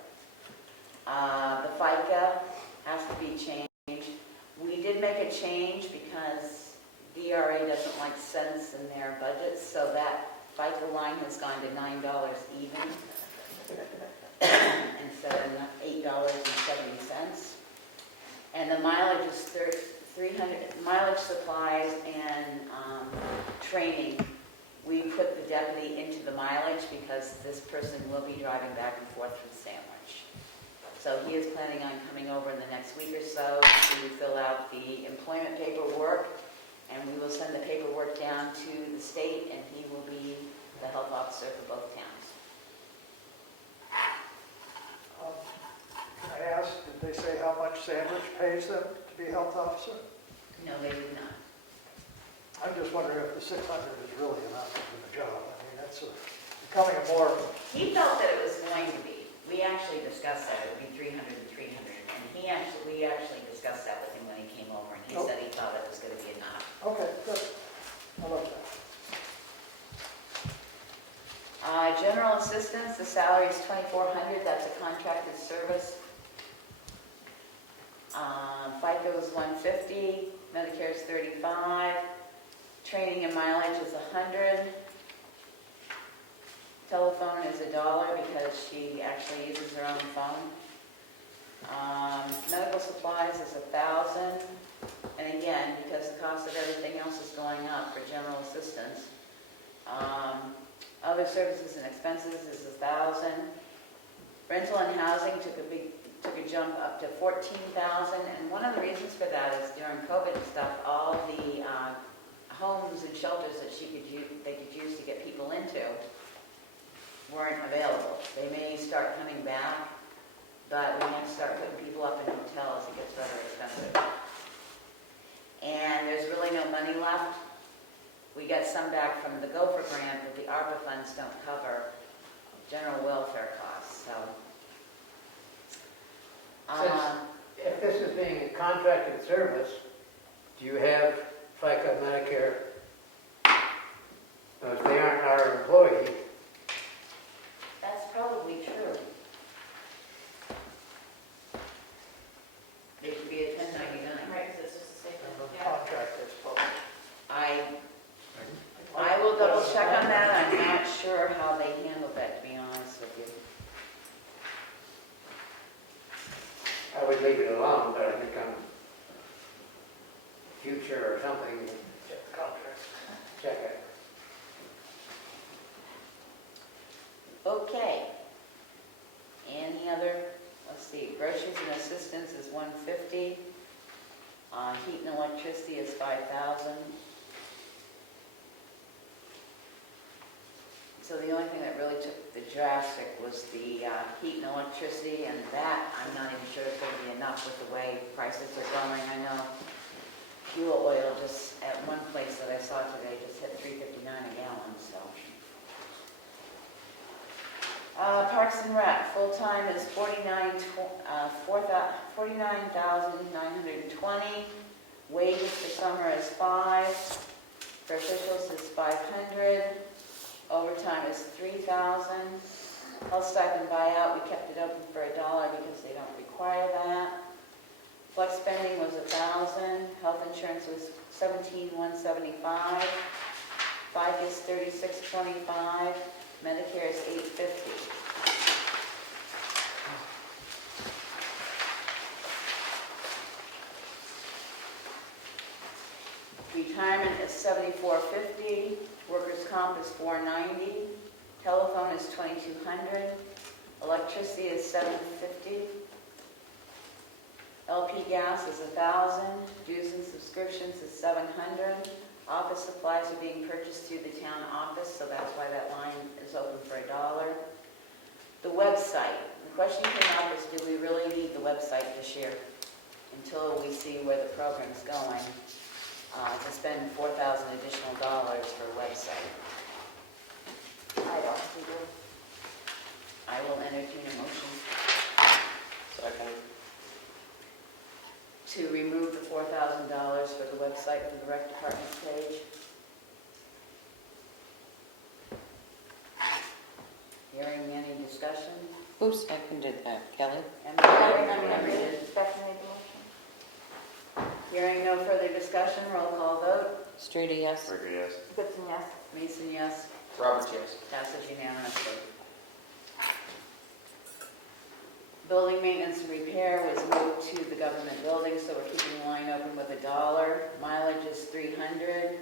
The FICA has to be changed. We did make a change because DRA doesn't like cents in their budgets, so that FICA line has gone to $9 even instead of $8.70. And the mileage is 300, mileage supplies and training. We put the deputy into the mileage because this person will be driving back and forth from Sandwich. So he is planning on coming over in the next week or so to fill out the employment paperwork, and we will send the paperwork down to the state, and he will be the health officer for both towns. I asked, did they say how much Sandwich pays them to be health officer? No, they did not. I'm just wondering if the 600 is really enough to do the job. I mean, that's becoming a more, He felt that it was going to be. We actually discussed that it would be 300 and 300, and we actually discussed that with him when he came over, and he said he thought it was going to be enough. okay, good. I love that. General assistance, the salary is $2,400. That's a contracted service. FICA is $150. Medicare is $35. Training and mileage is $100. Telephone is $1 because she actually uses her own phone. Medical supplies is $1,000. And again, because the cost of everything else is going up for general assistance. Other services and expenses is $1,000. Rental and housing took a jump up to $14,000. And one of the reasons for that is during COVID and stuff, all the homes and shelters that they could use to get people into weren't available. They may start coming back, but we have to start putting people up in hotels. It gets rather expensive. And there's really no money left. We got some back from the Gopher grant, but the ARPA funds don't cover general welfare costs. So, If this is being a contracted service, do you have FICA, Medicare? If they aren't our employee, that's probably true. It should be a 1099. Right, because it's just a statement. The Yeah. contract is supposed I will double check on that. I'm not sure how they handled that, to be honest with you. I would leave it alone, but I think on future or something, check the contract. check it. Okay. Any other, let's see, groceries and assistance is $150. Heat and electricity is $5,000. So the only thing that really took the drastic was the heat and electricity, and that I'm not even sure it's going to be enough with the way prices are going. I know fuel oil just at one place that I saw today just hit $3.59 a gallon. So Parks and Rec full-time is $49,920. Wages for summer is $5,000. For officials is $500. Overtime is $3,000. Health stipend buyout, we kept it open for $1 because they don't require that. Flex spending was $1,000. Health insurance was $17,175. FICA is $36.25. Medicare is $850. Retirement is $74.50. Workers' comp is $490. Telephone is $2,200. Electricity is $750. LP gas is $1,000. Dues and subscriptions is $700. Office supplies are being purchased through the town office, so that's why that line is open for $1. The website, the question came up is, do we really need the website this year? Until we see where the program's going, to spend $4,000 additional for a website. I don't think we do. I will entertain a motion Second. to remove the $4,000 for the website from the rec department's page. Hearing any discussion? Who seconded that, Kelly? And Stephanie made the motion. hearing no further discussion, roll call vote. Streeter, yes? Ricker, yes. Goodson, yes. Mason, yes. Roberts, yes. Passes unanimously. Building maintenance and repair was moved to the government building, so we're keeping the line open with $1. Mileage is $300.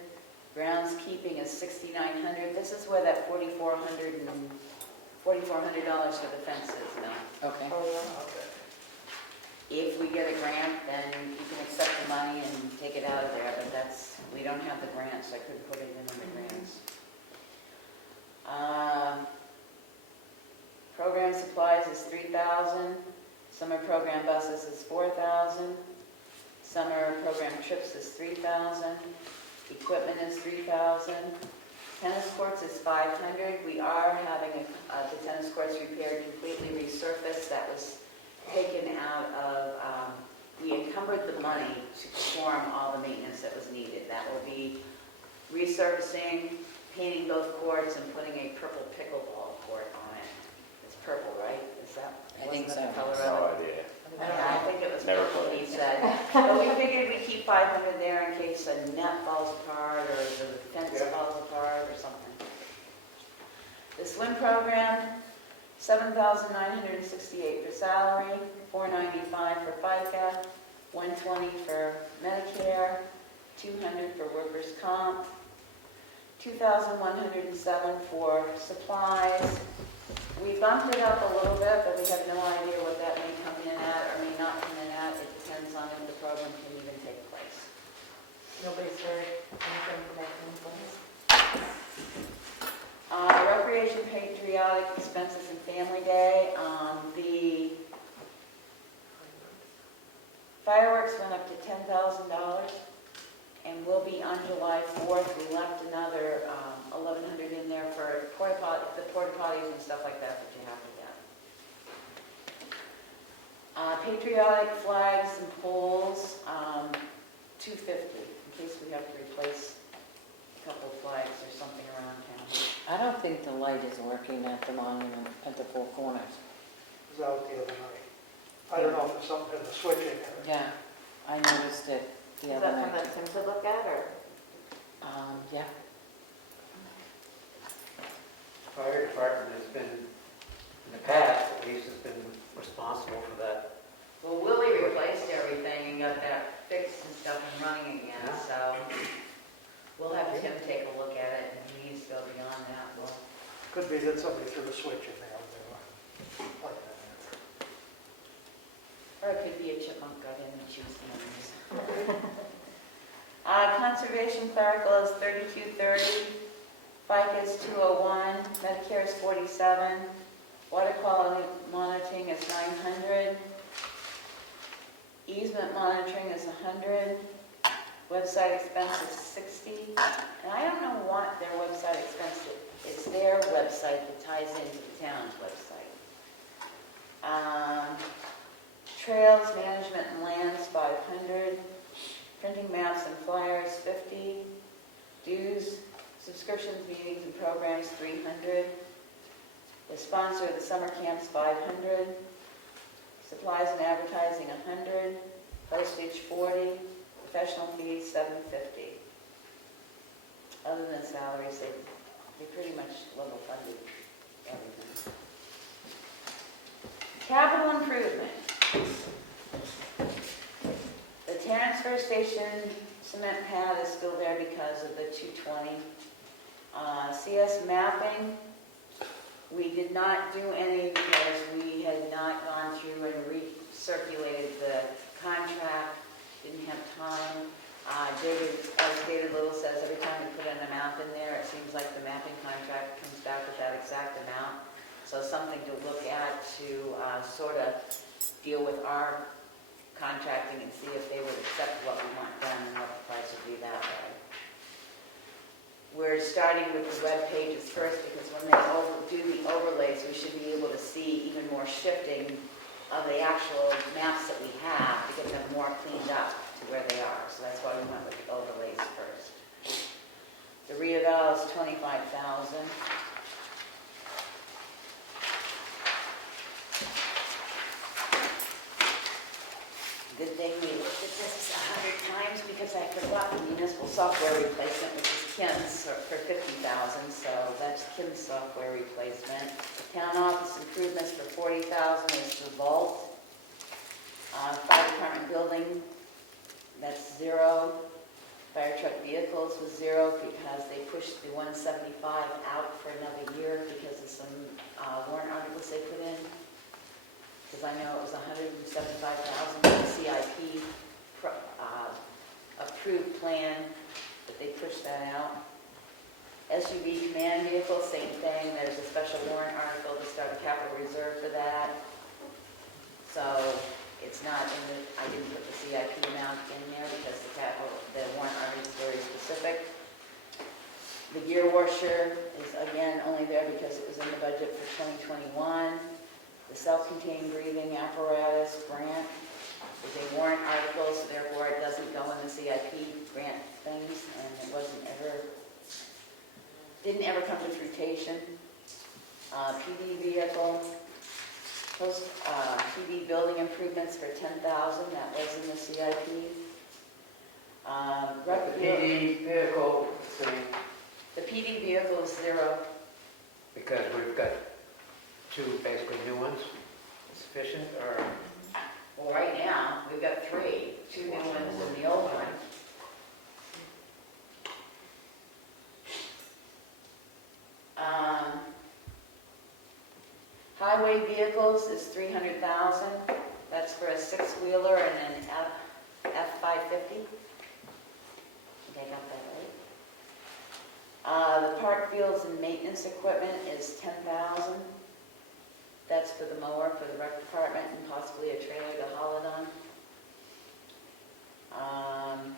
Groundskeeping is $6,900. This is where that $4,400 for the fence is now. Okay. Oh, yeah. Okay. If we get a grant, then you can accept the money and take it out of there, but we don't have the grant, so I couldn't put it in the grants. Program supplies is $3,000. Summer program buses is $4,000. Summer program trips is $3,000. Equipment is $3,000. Tennis courts is $500. We are having the tennis courts repaired, completely resurfaced. That was taken out of, we encumbered the money to perform all the maintenance that was needed. That will be resurfacing, painting both courts, and putting a purple pickleball court on it. It's purple, right? Is that, I think wasn't that so. the color No of it? idea. Yeah, I think it was Never purple, played. he said. But we figured we'd keep 500 there in case a net falls apart or the fence falls apart or something. The swim program, $7,968 for salary, $495 for FICA, $120 for Medicare, $200 for workers' comp, $2,107 for supplies. We bumped it up a little bit, but we have no idea what that may come in at or may not come in at. It depends on if the program can even take place. Nobody's heard anything from that influence? Recreation, patriotic expenses, and family day. The fireworks went up to $10,000 and will be on July 4th. We left another $1,100 in there for the porta potties and stuff like that you have to get. Patriotic flags and poles, $250 in case we have to replace a couple of flags or something around town. I don't think the light is working at the monument at the Four Corners. It was out the other night. I don't know if it's something in the switching. Yeah, I noticed it the Is other that night. something to look at, or? Yeah. Fire department has been, in the past at least, has been responsible for that. Well, Willie replaced everything and got that fixed and stuff and running again, Yeah. so we'll have Tim take a look at it, and if he needs to go beyond that, we'll... Could be that somebody threw a switch in there. They were like that. Or it could be a chipmunk got in and chewed some onions. Conservation clerical is $32.30, FICA is $201, Medicare is $47, water quality monitoring is $900, easement monitoring is $100, website expense is $60, and I don't know what their website expense is. It's their website that ties into the town's website. Trails management and lands, $500. Printing maps and flyers, $50. Dues, subscriptions, meetings, and programs, $300. The sponsor of the summer camps, $500. Supplies and advertising, $100. Postage, $40. Professional fees, $750. Other than salaries, they pretty much level funded everything. Capital improvement. The transfer station cement pad is still there because of the 220. CS mapping, we did not do any because we had not gone through and recirculated the contract, didn't have time. As David Little says, every seems like the mapping contract comes back with that exact amount. So something to look at to sort of deal with our contracting and see if they would accept what we want done and what the price would be that way. We're starting with the web pages first because when they do the overlays, we should be able to see even more shifting of the actual maps that we have to get them more cleaned up to where they are. So that's why we went with the overlays first. The reeval is $25,000. Good thing we looked at this 100 times because I forgot the municipal software replacement, which is Kim's for $50,000. So that's Kim's software replacement. The town office improvements for $40,000 is the vault. Fire department building, that's zero. Fire truck vehicles was zero because they pushed the 175 out for another year because of some warrant articles they put in. Because I know it was $175,000 for the CIP approved plan, but they pushed that out. SUV command vehicle, same thing. There's a special warrant article to start a capital reserve for that. So it's not in the, I didn't put the CIP amount in there because the warrant article is very specific. The gear washer is again only there because it was in the budget for 2021. The self-contained breathing apparatus grant is a warrant article, so therefore it doesn't go in the CIP grant things, and it didn't ever come to fruition. PD vehicle, PD building improvements for $10,000, that was in the CIP. The PD vehicle, The PD vehicle is zero. because we've got two basically new ones, sufficient, or? Well, right now, we've got two new ones and the old one. Highway vehicles is $300,000. That's for a six-wheeler and an F-550. I think I got that right. The park fields and maintenance equipment is $10,000. That's for the mower for the rec department and possibly a trailer to haul it on.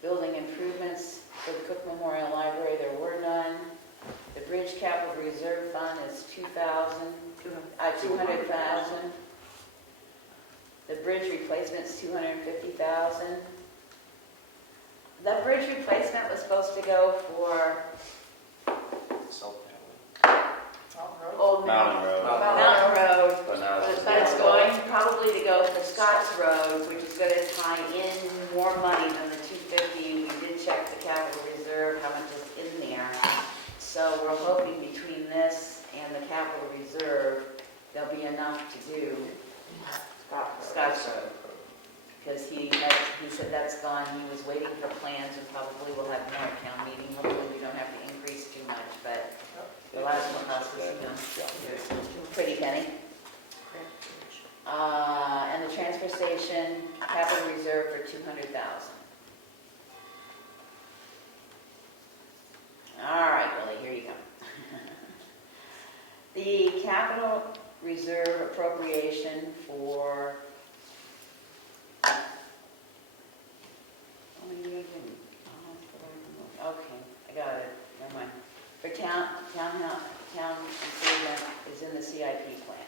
Building improvements for the Cook Memorial Library, there were none. The Bridge Capital Reserve Fund is $200,000. The bridge replacement is $250,000. That bridge replacement was supposed to go for Old Mountain Road. Mountain Road. But now it's But it's going probably to go for Scott's Road, which is going to tie in more money than the $250. We did check the capital reserve, how much is in there. So we're hoping between this and the capital reserve, there'll be enough to do Scott's Road. Because he said that's gone, he was waiting for plans and probably we'll have more at town meeting. Hopefully we don't have to increase too much, but the last one cost us, pretty penny. And the transfer station, capital reserve for $200,000. All right, Willie, here you go. The capital reserve appropriation for okay, I got it. Never mind. For town improvement is in the CIP plan.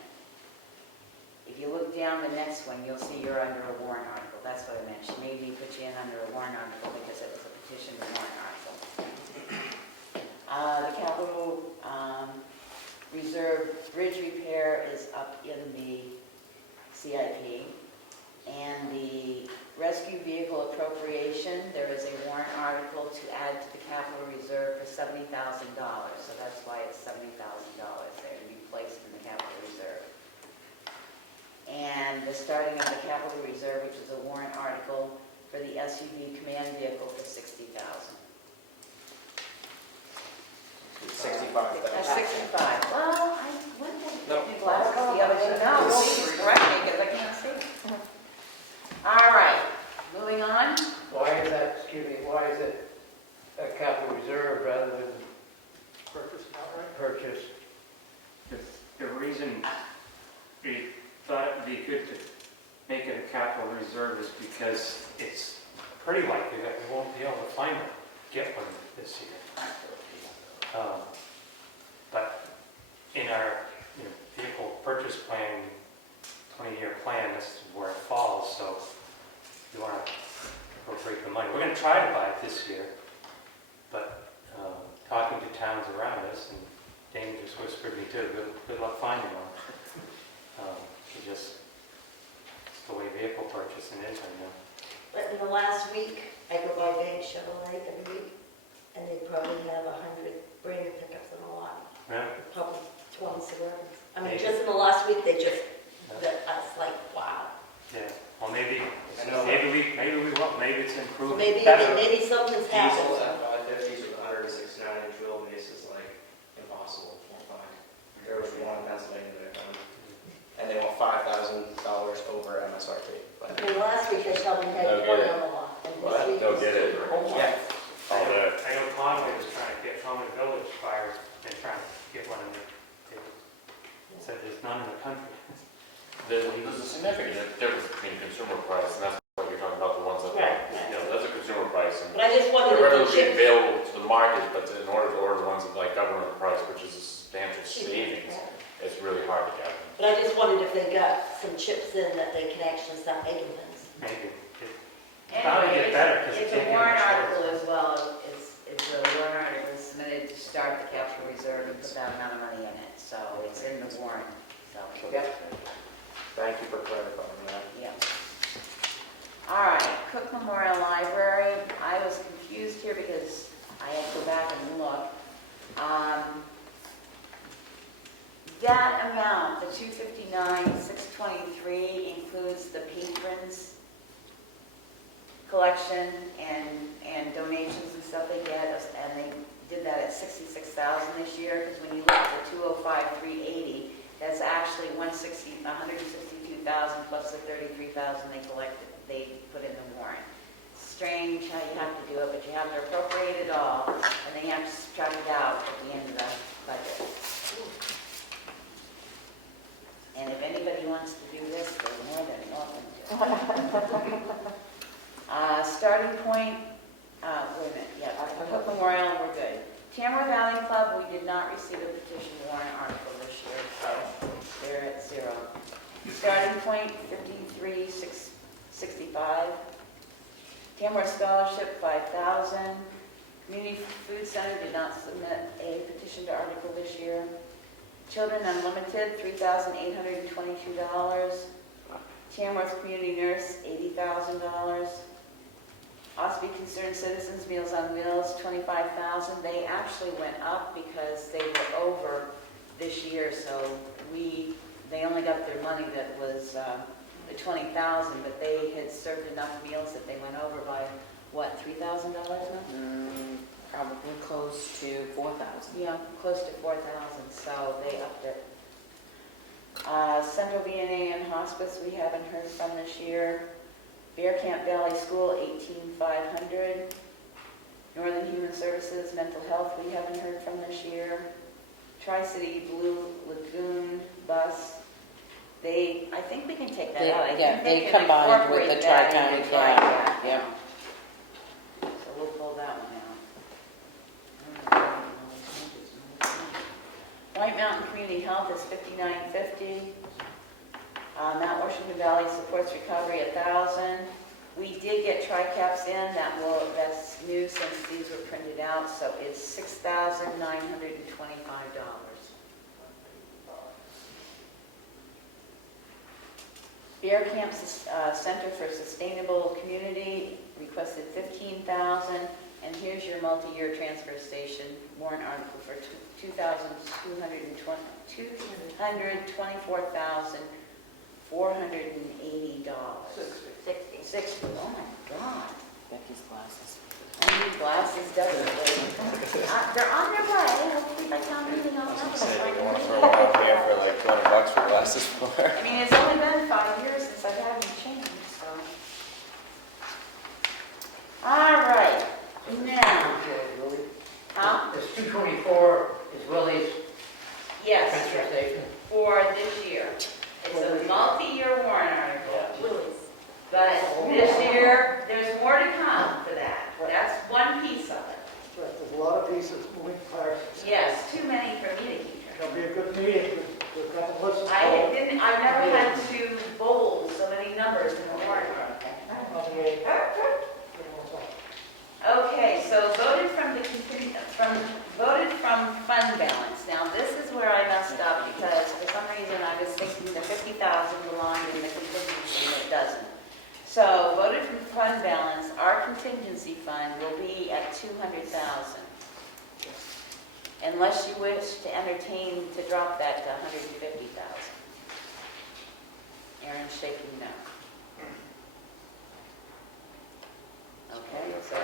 If you look down the next one, you'll see you're under a warrant article. That's what I meant. She made me put you in under a warrant article because it was a petition to warrant article. The capital reserve bridge repair is up in the CIP. And the rescue vehicle appropriation, there is a warrant article to add to the capital reserve for $70,000. So that's why it's $70,000 there to be placed in the capital reserve. And the starting of the capital reserve, which is a warrant article for the SUV command vehicle for $60,000. 65,000. That's 65. Well, I went to No. get new glasses the other day. No, please correct me because I can't see. All right, moving on. Why is that, excuse me, why is it a capital reserve rather than we thought it'd be good to make it a capital reserve is because it's pretty likely that we won't be able to get one this year. But in our vehicle purchase plan, 20-year plan, this is where it falls, so we want to appropriate the money. We're going to try to buy it this year, but talking to towns around us, and Dana just whispered me too, good luck finding one. It's the way vehicle purchasing is right now. But in the last week, I go by Bank Chevrolet every week, and they probably have 100 brand new pickups on the lot. Yeah. Probably 20 Suburbans. I mean, Maybe. just in the last week, they just, that's like, wow. Yeah, well, maybe I know. we won't, maybe it's improved. Maybe, better. maybe something's Diesel happened. F-550s with 169-inch wheelbase is like impossible to find. There was one in Pennsylvania that I found, and they want $5,000 over MSRP. But I mean, last week, they told me they had They'll one get it. on the lot. And this What? week They'll it's get it. almost. yeah, I know Conway was trying to get Comeau Village Fire and trying to get one in there. They said there's none in the country. There's a significant difference between consumer price, and that's what you're talking about, the ones that, Right. that's a consumer price. And But I just wondered they're if the readily chips. available to the market, but in order to order the ones that like government price, which is a substantial Cheaper, savings, yeah. it's really hard to get them. But I just wondered if they got some chips in that they can actually start making things. Maybe. Probably get better because It's a warrant article as well. It's a warrant article submitted to start the capital reserve and put that amount of money in it. So it's in the warrant. So, thank you for clarifying that. yeah. All right, Cook Memorial Library. I was confused here because I had to go back and look. That amount, the $259,623, includes the patrons collection and donations and stuff they get, and they did that at $66,000 this year, because when you look at the $205,380, that's actually $162,000 plus the $33,000 they collected, they put in the warrant. Strange how you have to do it, but you have to appropriate it all, and then you have to subtract it out at the end of the budget. And if anybody wants to do this, they're more than welcome to. Starting point, wait a minute, yeah, Cook Memorial, we're good. Tamworth Valley Club, we did not receive a petition warrant article this year, so they're at 0. Starting point, 53,665. Tamworth Scholarship, 5,000. Community Food Center did not submit a petition to article this year. Children Unlimited, $3,822. Tamworth Community Nurse, $80,000. Osby Concerned Citizens Meals on Wheels, $25,000. They actually went up because they were over this year, so they only got their money that was the $20,000, but they had served enough meals that they went over by what, $3,000 now? Probably close to 4,000. Yeah, close to 4,000, so they upped it. Central VNA and Hospice, we haven't heard from this year. Bear Camp Valley School, $18,500. Northern Human Services, Mental Health, we haven't heard from this year. Tri-City Blue Lagoon Bus, I think we can take that out. I think They can combined with the incorporate that Tri-County into Cab, Tri-County. yeah. So we'll pull that one out. White Mountain Community Health is $59.50. Mount Washington Valley Supports Recovery, $1,000. We did get tri-caps in. That's new since these were printed out, so it's $6,925. Bear Camp Center for Sustainable Community requested $15,000, and here's your multi-year transfer station warrant article for $224,480. $60. Oh my God! Becky's glasses. I need glasses desperately. They're on their way. Hopefully by town meeting I'll have them. Say you want to throw one out here for like $200 for glasses for. I mean, it's only been 5 years since I've had them changed, so. All right, now, huh? This 224 is Willie's Yes, transfer station. for this year. It's But this year, there's more to come for that. That's one piece of it. Right, there's a lot of pieces, moving parts. Yes, too many for me to keep track. It'll be a good meeting, we've got to listen. I've never had to bold so many numbers in a warrant article. Okay, so voted from fund balance. Now, this is where I messed up because for some reason I was thinking the 50,000 belonged in the contingency and it doesn't. So voted from fund balance, our contingency fund will be at 200,000. Unless you wish to entertain to drop that to 150,000. Aaron's shaking no. Okay, so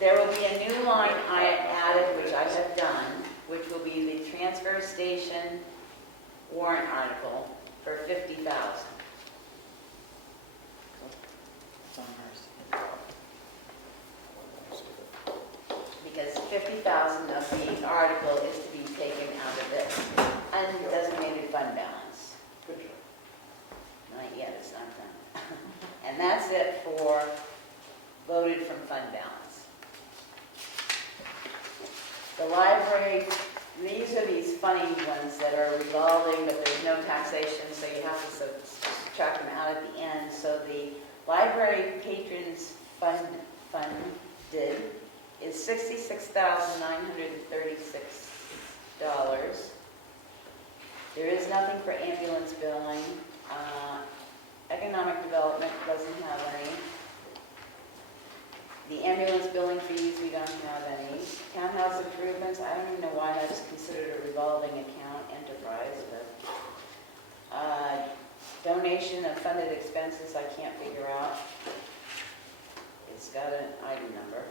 there will be a new line I added, which I have done, which will be the transfer station warrant article for 50,000. It's on hers. Because 50,000 of the article is to be taken out of this undesignated fund balance. Good job. Not yet, it's not done. And that's it for voted from fund balance. The library, these are these funny ones that are revolving, but there's no taxation, so you have to subtract them out at the end. So the library patrons funded is $66,936. There is nothing for ambulance billing. Economic development doesn't have any. The ambulance billing fees, we don't have any. Townhouse improvements, I don't even know why that's considered a revolving account enterprise, but donation of funded expenses, I can't figure out. It's got an item number.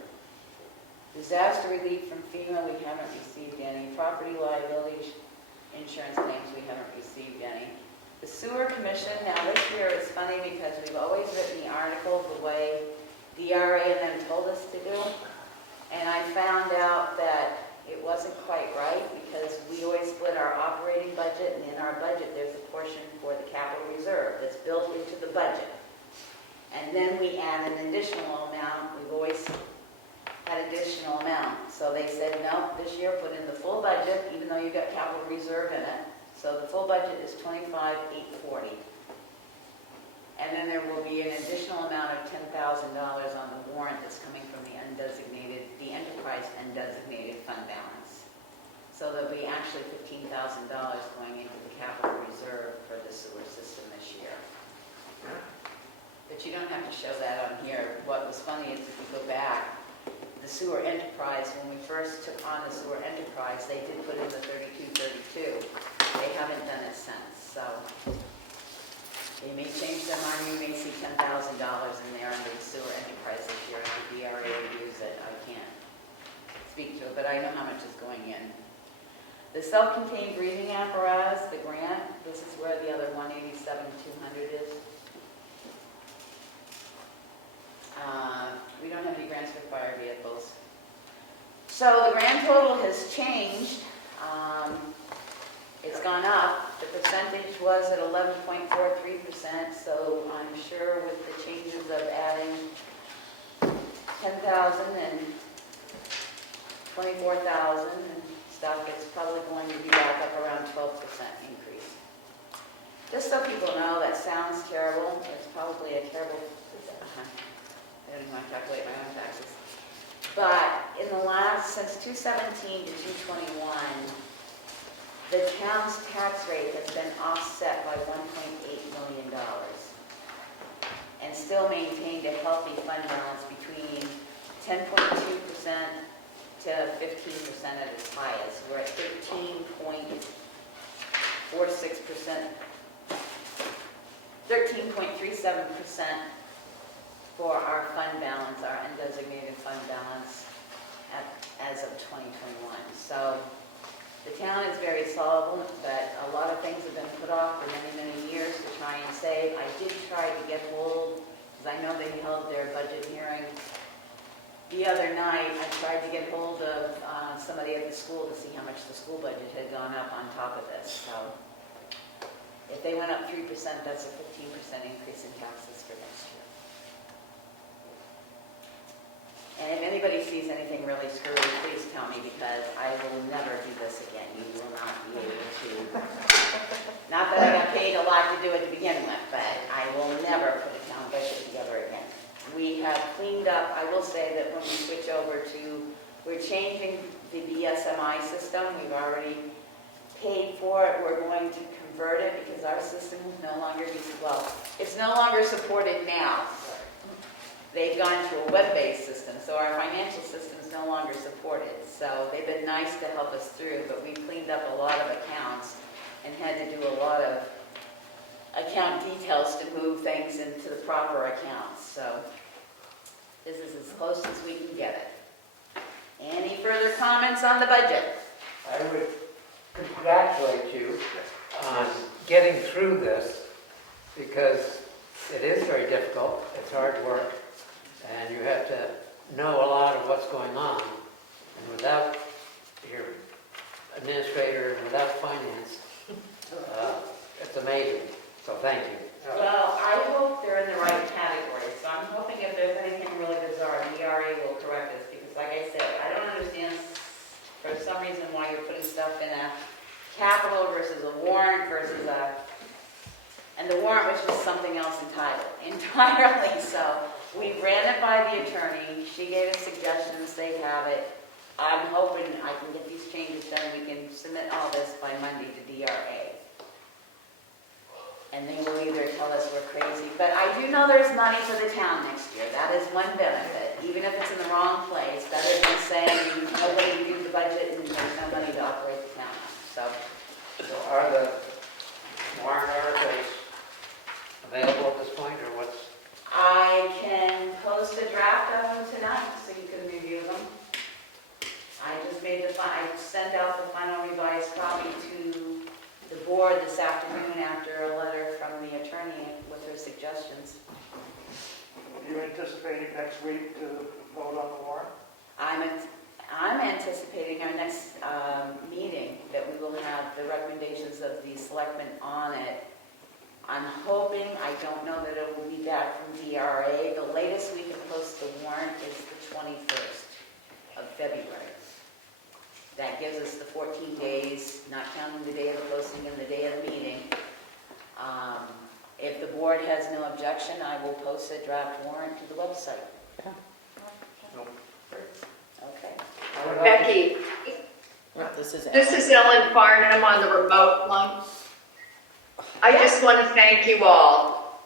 Disaster relief from FEMA, we haven't received any. Property liability insurance claims, we haven't received any. The sewer commission, now this year is funny because we've always written the article the way DRA and them told us to do. And I found out that it wasn't quite right because we always split our operating budget, and in our budget there's a portion for the capital reserve that's built into the budget. And then we add an additional amount. We've always had additional amount. So they said, no, this year put in the full budget, even though you've got capital reserve in it. So the full budget is $25,840. And then there will be an additional amount of $10,000 on the warrant that's coming from the enterprise undesignated fund balance. So there'll be actually $15,000 going into the capital reserve for the sewer system this year. But you don't have to show that on here. What was funny is if you go back, the sewer enterprise, when we first took on the sewer enterprise, they did put in the 3232. They haven't done it since, so they may change their mind. You may see $10,000 in there under the sewer enterprise this year if the DRA reviews it. I can't speak to it, but I know how much is going in. The self-contained breathing apparatus, the grant, this is where the other 187,200 is. We don't have any grants for fire vehicles. So the grand total has changed. It's gone up. The percentage was at 11.43%, so I'm sure with the changes of adding 10,000 and 24,000 and stuff, it's probably going to be back up around 12% increase. Just so people know, that sounds terrible. It's probably a terrible, I don't even want to calculate my own taxes. But in the last, since 2017 to 2021, the town's tax rate has been offset by $1.8 million and still maintained a healthy fund balance between 10.2% to 15% at its highest. We're at 13.47% for our fund balance, our undesignated fund balance as of 2021. So the town is very solvent, but a lot of things have been put off for many, many years to try and save. I did try to get hold, because I know they held their budget hearing the other night. I tried to get hold of somebody at the school to see how much the school budget had gone up on top of this. So If they went up 3%, that's a 15% increase in taxes for next year. And if anybody sees anything really screwy, please tell me, because I will never do this again. You will not be able to. Not that I got paid a lot to do it to begin with, but I will never put a town budget together again. We have cleaned up, I will say that when we switch over to, we're changing the BSMI system. We've already paid for it. We're going to convert it because our system will no longer be, well, it's no longer supported now. They've gone to a web-based system, so our financial system is no longer supported. So they've been nice to help us through, but we've cleaned up a lot of accounts and had to do a lot of account details to move things into the proper accounts. So this is as close as we can get it. Any further comments on the budget? I would congratulate you on getting through this, because it is very difficult, it's hard work, and you have to know a lot of what's going on. And without your administrator and without finance, it's amazing. So thank you. Well, I hope they're in the right category. So I'm hoping if there's anything really bizarre, DRA will correct us. Because like I said, I don't understand for some reason why you're putting stuff in a capital versus a warrant versus a... And the warrant was just something else entirely. So we ran it by the attorney. She gave us suggestions. They have it. I'm hoping I can get these changes done. We can submit all this by Monday to DRA. And they will either tell us we're crazy. But I do know there's money for the town next year. That is one benefit. Even if it's in the wrong place, better than saying nobody did the budget and there's no money to operate the town. So are the warrant articles available at this point, or what's? I can post a draft of them tonight so you can review them. I just made I sent out the final revised copy to the board this afternoon after a letter from the attorney with her suggestions. Are you anticipating next week to vote on the warrant? I'm anticipating our next meeting that we will have the recommendations of the selectmen on it. I'm hoping, I don't know that it will be back from DRA. The latest we can post the warrant is the 21st of February. That gives us the 14 days, not counting the day of the posting and the day of the meeting. If the board has no objection, I will post a draft warrant to the website. Yeah. Okay. Becky, This is this is Ellen Farnham on the remote line. I just want to thank you all.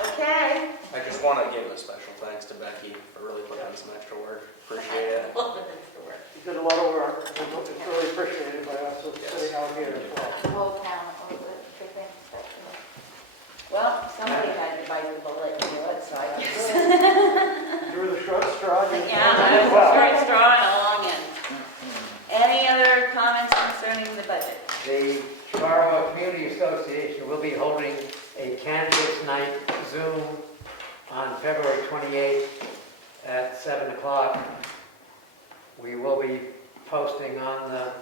Okay. I just want to give a special thanks to Becky for really putting in some extra work. Appreciate it. You did a lot of work, and it's really appreciated by us sitting out here as well. The whole town, all the big things. Well, somebody had to bite the bullet and do it, so I guess. You were the short straw. You Yeah, did I well. was short straw and a long end. Any other comments concerning the budget? The Comeau Community Association will be holding a candidates night Zoom on February 28th at 7 o'clock. We will be posting on the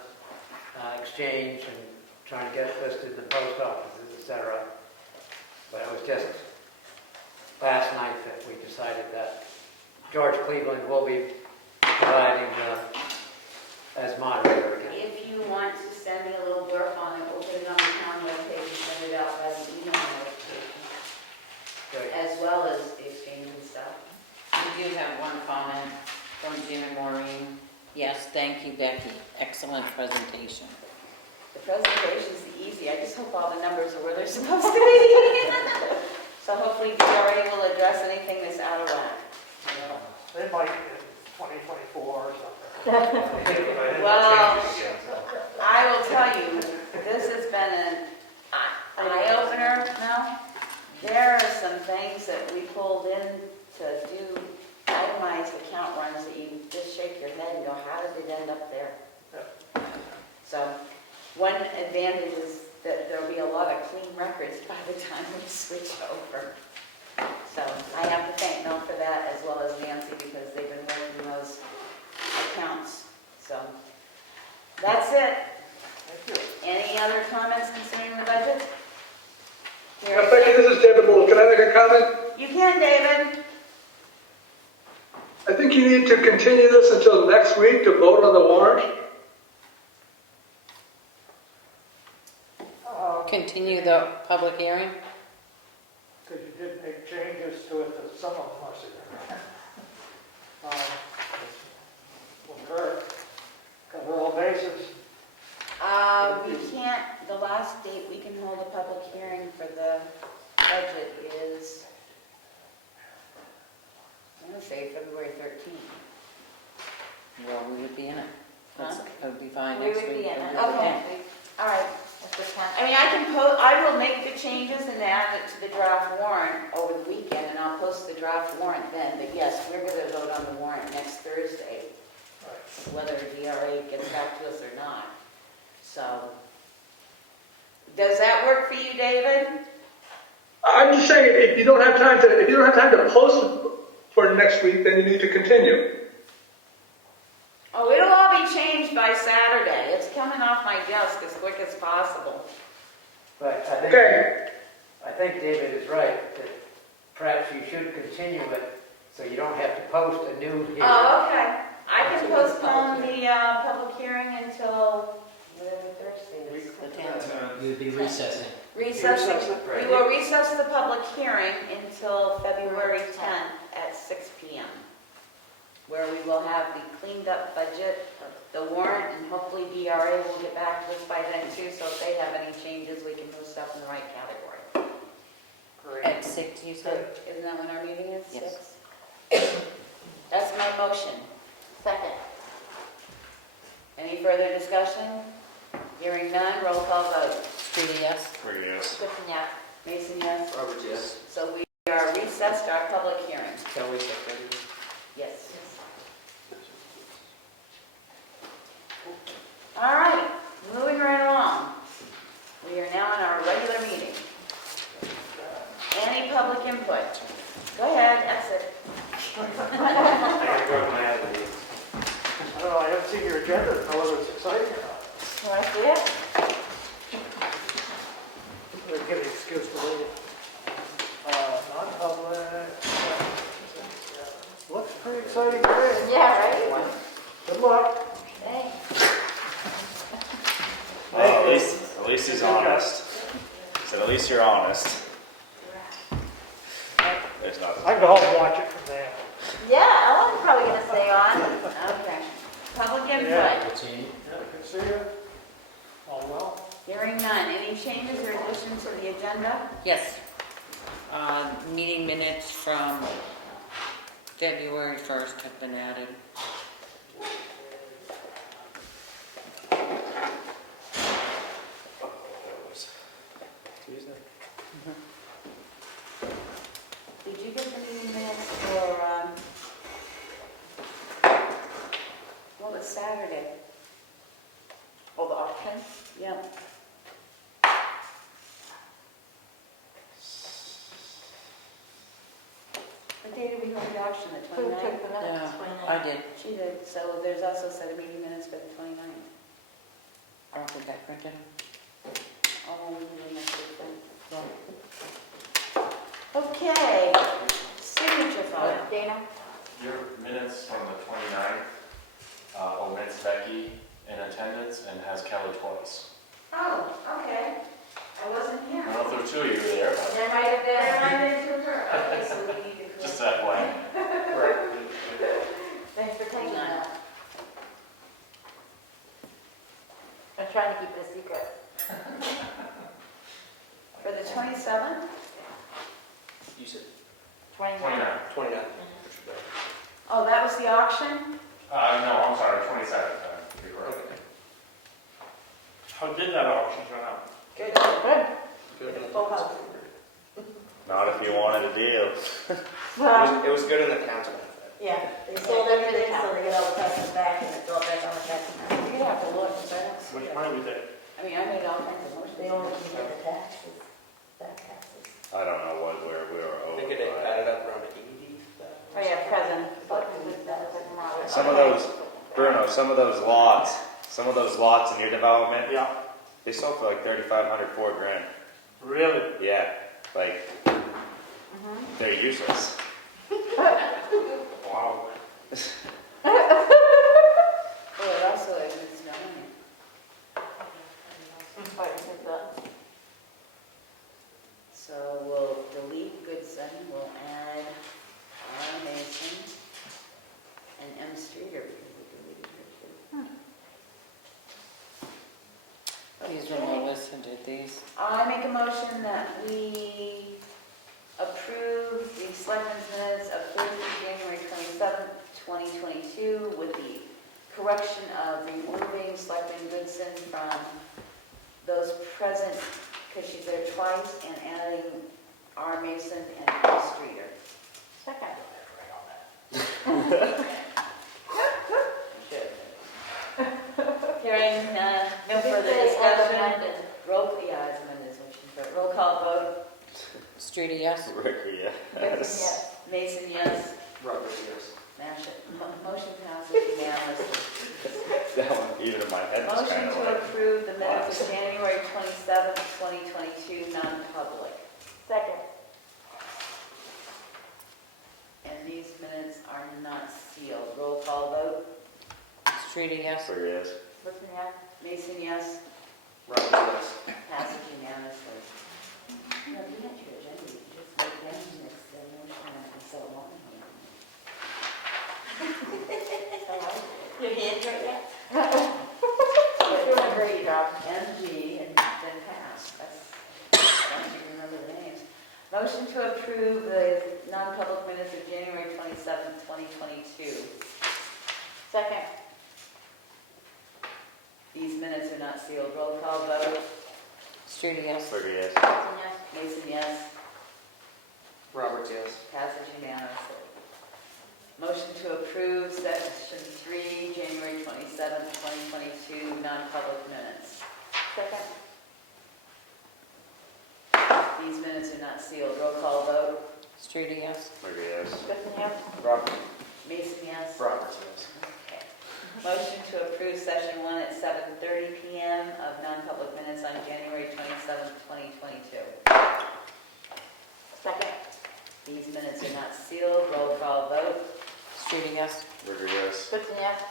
exchange and trying to get it listed in the post offices, etc. But it was just last night that we decided that George Cleveland will be providing as moderator again. If you want to send me a little blurb on it, we'll put it on the town webpage and send it out by the email notification, Good. as well as the exchange and stuff. We do have one comment from Jim and Maureen. Yes, thank you, Becky. Excellent presentation. The presentation's easy. I just hope all the numbers are where they're supposed to be. So hopefully DRA will address anything that's out of whack. They might in 2024 or something. Well, I will tell you, this has been an eye-opener now. There are some things that we pulled in to do itemized account runs that you just shake your head and go, how did it end up there? So one advantage is that there'll be a lot of clean records by the time we switch over. So I have to thank Mel for that, as well as Nancy, because they've been working those accounts. So that's it. Thank you. Any other comments concerning a comment? You can, David. I think you need to continue this until next week to vote on the warrant. Continue the public hearing? Because you did make changes to it, that some of them must have. Cover all bases. We can't, the last date we can hold a public hearing for the budget is, I'm gonna say February 13th. Well, we would be in it. Huh? That would be fine We next would be week. in it. Okay, all right. If the town- I mean, I will make the changes and add it to the draft warrant over the weekend, and I'll post the draft warrant then, but yes, we're gonna vote on the warrant next Thursday, whether DRA gets back to us or not. So, does that work for you, David? I'm just saying, if you don't have time to post it for next week, then you need to continue. Oh, it'll all be changed by Saturday. It's coming off my desk as quick as possible. But I think, Okay. I think David is right, that perhaps you should continue it so you don't have to post a new hearing. Oh, okay. I can postpone the public hearing until whatever Thursday is. The 10th. You'd be recessing. Recessing, Recess it. we will recess the public hearing until February 10th at 6 p.m., where we will have the cleaned up budget, the warrant, and hopefully DRA will get back to us by then too, so if they have any changes, we can move stuff in the right category. Great. At 6, you said? Isn't that when our meeting is? Yes. 6? That's my motion. Second. Any further discussion? Hearing none, roll call vote. Judy, yes? Yes. Good to know. Mason, yes? Roberts, yes. So we are recessed our public hearing. Can we take that? Yes. All right, moving right along. We are now in our regular meeting. Any public input? Go ahead, exit. I gotta go to my other meeting. I don't know, I haven't seen your agenda, to know whether it's exciting or not. You want to see it? We'll give an excuse to leave it. Non-public. Looks pretty exciting to me. Yeah, right? Good luck. Thanks. Well, at least he's honest. He said, at least you're honest. There's nothing. I can go home and watch it from there. Yeah, Ellen's probably gonna stay on. Okay. Public Yeah. input. Yeah, good to see you. All well? Hearing none. Any changes or additions to the agenda? Yes. Meeting minutes from February 1st have been added. Tuesday. Did you get the meeting minutes for, what was Saturday? Oh, the auction? Yep. What day did we hold the auction, the Who 29th? took the Yeah, minutes? I did. She did, so there's also a set of meeting minutes for the 29th. I don't think I printed them. Oh, we didn't have to print. Okay, signature file. Dana? Your minutes from the 29th omits Becky in attendance and has Kelly twice. Oh, okay. I wasn't I here. don't know if there were two of you there, but There might have There been. I did to her. Okay, so we need to correct. just that way. Thanks for taking Hang on. that. I'm trying to keep it a secret. For the 27th? You said 29. 29. 29. Oh, that was the auction? No, I'm sorry, 27th. You're correct. How did that auction turn out? Good. Good. Full house. Not if you wanted a deal. It was good in the town's benefit. Yeah, they sold everything, so they get all the taxes back and it's all back on the tax map. You have to look, because I don't see Which it. money was it? I mean, I made all kinds of motions. They only can get the taxes, back taxes. I don't know where we were I over. think it by. added up around 80,000. Oh, yeah, present. Some of those, Bruno, some of those lots in your development, Yeah. they sold for like 3,500, $4,000. Really? Yeah, like they're useless. Wow. Well, it also is knowing. So we'll delete Goodson, we'll add R. Mason and M. Streeter because we deleted her too. These are my list, I did these. I make a motion that we approve the Selectmen's minutes of Thursday, January 27th, 2022, with the correction of removing Selectman Goodson from those present, because she's there twice, and adding R. Mason and M. Streeter. Second. Hearing no further discussion. Roll call vote. Streeter, yes? Ricker, yeah. Yes. Mason, yes. Robert, yes. Motion passes unanimously. That one, even in my head, was Motion kind of to like, approve the minutes of January 27th, 2022, non-public. Second. And these minutes are not sealed. Roll call vote. Streeter, yes? Ricker, yes. Listen, yes. Mason, yes. Robert, yes. Passes unanimously. No, you had your agenda. You just wrote down this, then it's so long here. Your hand's right there? You're doing a great job. MG and then pass. That's, I don't even remember the names. Motion to approve the non-public minutes of January 27th, 2022. Second. These minutes are not sealed. Roll call vote. Streeter, yes? Ricker, yes. Listen, yes. Mason, yes. Robert, yes. Passage unanimously. Motion to approve section 3, January 27th, 2022, non-public minutes. Second. These minutes are not sealed. Roll call vote. Streeter, yes? Ricker, yes. Listen, yes. Robert. Mason, yes. Robert, yes. Okay. Motion to approve session 1 at 7:30 PM of non-public minutes on January 27th, 2022. Second. These minutes are not sealed. Roll call vote. Streeter, yes? Ricker, yes. Listen, yes.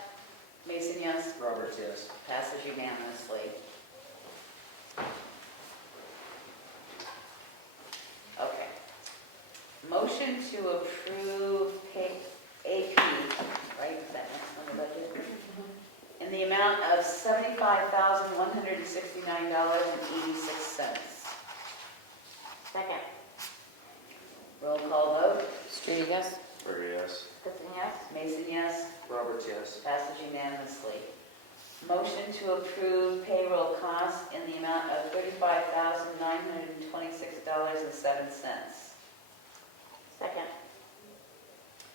Mason, yes. Robert, yes. Passes unanimously. Okay. Motion to approve AP, right, is that next on the budget? In the amount of $75,169.86. Second. Roll call vote. Streeter, yes? Ricker, yes. Listen, yes. Mason, yes. Robert, yes. Passes unanimously. Motion to approve payroll costs in the amount of $35,926.07. Second.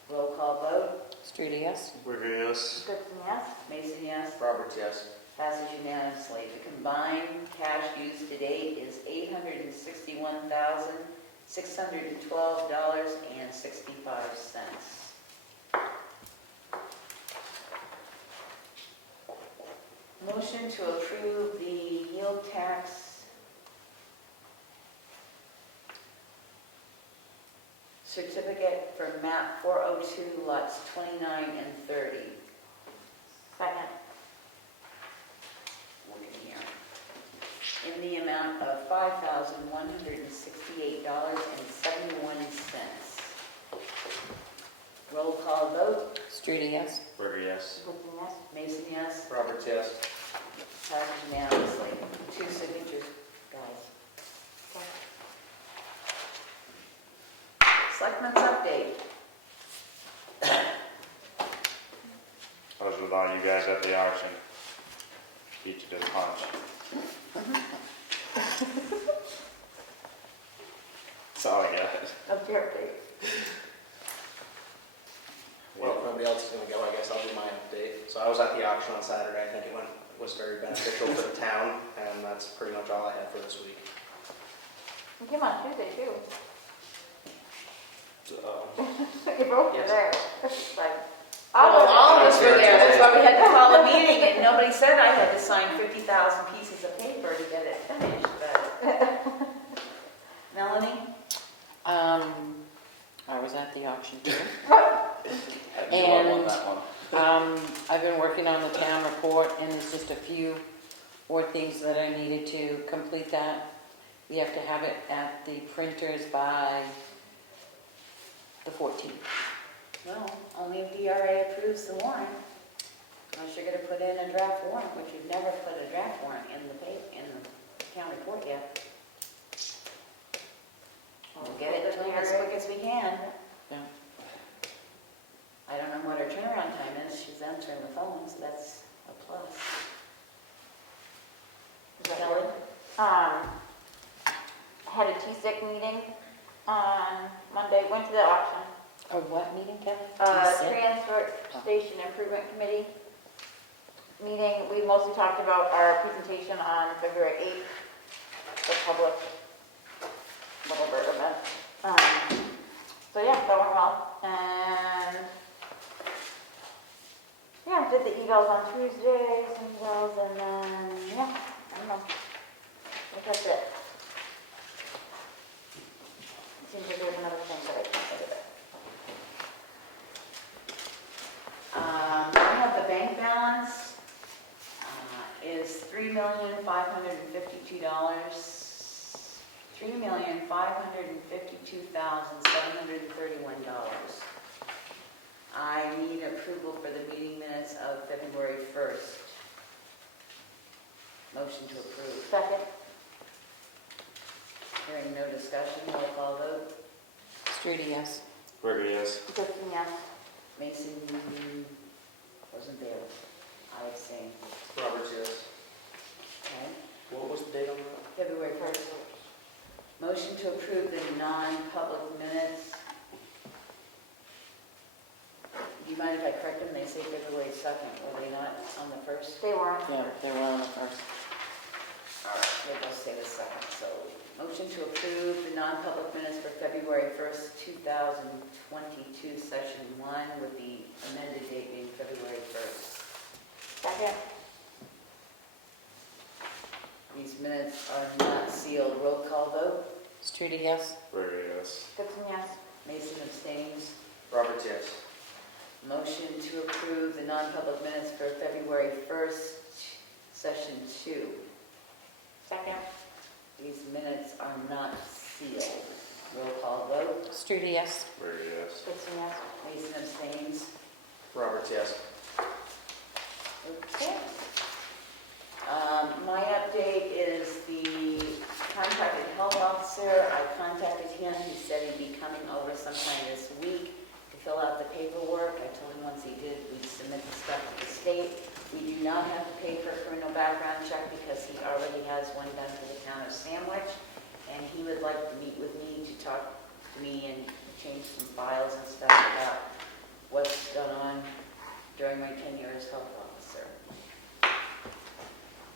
Roll call vote. Streeter, yes? Ricker, yes. Listen, yes. Mason, yes. Robert, yes. Passes unanimously. The combined cash used to date is $861,612.65. Motion to approve the yield tax certificate for map 402 lots 29 and 30. Second. Look in here. In the amount of $5,168.71. Roll call vote. Streeter, yes? Ricker, yes. Listen, yes. Mason, yes. Robert, yes. Passes unanimously. 2 signatures, guys. Okay. Selectmen's update. I was with all you guys at the auction. Beat you to the punch. That's all I got. Up your face. Well, if nobody else is going to go, I guess I'll do my update. So I was at the auction on Saturday. I think it was very beneficial for the town, and that's pretty much all I had for this week. You came on Tuesday, too. You both were Yes. there. It's like, All of us were there. That's why we had to Yeah. call a meeting, and nobody said I had to sign 50,000 pieces of paper to get it finished, but. Melanie? watching too. Had you all on that one. I've been working on the town report, and there's just a few more things that I needed to complete that. We have to have it at the printers by the 14th. Well, only if DRA approves the warrant. Unless you're gonna put in a draft warrant, which you've never put a draft warrant in the town report yet. We'll get it to them as quick as we can. Yeah. I don't know what her turnaround time is. She's answering the phone, so that's a plus. Kelly? Had a TSIC meeting on Monday, went to the auction. A what meeting, Kelly? Transfer Station Improvement Committee meeting. We mostly talked about our presentation on February 8th, the public, whatever event. So yeah, that went well. And yeah, did the evals on Tuesday, some evals, and then, yeah, I don't know. I think that's it. Seems like there's another thing, but I can't think of it. I have the bank balance is $3,552,752,731. I need approval for the meeting minutes of February 1st. Motion to approve. Second. Hearing no discussion, roll call vote. Strudy, yes. Burger, yes. Kristen, yes. Mason wasn't there. I abstained. Roberts, yes. Okay. What was the date on that? February 1st. Motion to approve the non-public minutes. Do you mind if I correct them? They say February 2nd. Were they not on the 1st? They were. Yeah, they were on the first. All right, we'll just say the 2nd. So, motion to approve the non-public minutes for February 1st, 2022, session 1, with the amended date being February 1st. Second. These minutes are not sealed. Roll call vote. Strudy, yes. Burger, yes. Kristen, yes. Mason abstains. Roberts, yes. Motion to approve the non-public minutes for February 1st, session 2. Second. These minutes are not sealed. Roll call vote. Strudy, yes. Burger, yes. Kristen, yes. Mason abstains. Roberts, yes. Okay. My update is the contracted health officer. I contacted him. He said he'd be coming over sometime this week to fill out the paperwork. I told him once he did, we'd submit the stuff to the state. We do not have to pay for a criminal background check because he already has one done for the town of Sandwich. And he would like to meet with me to talk to me and change some files and stuff about what's gone on during my tenure as health officer.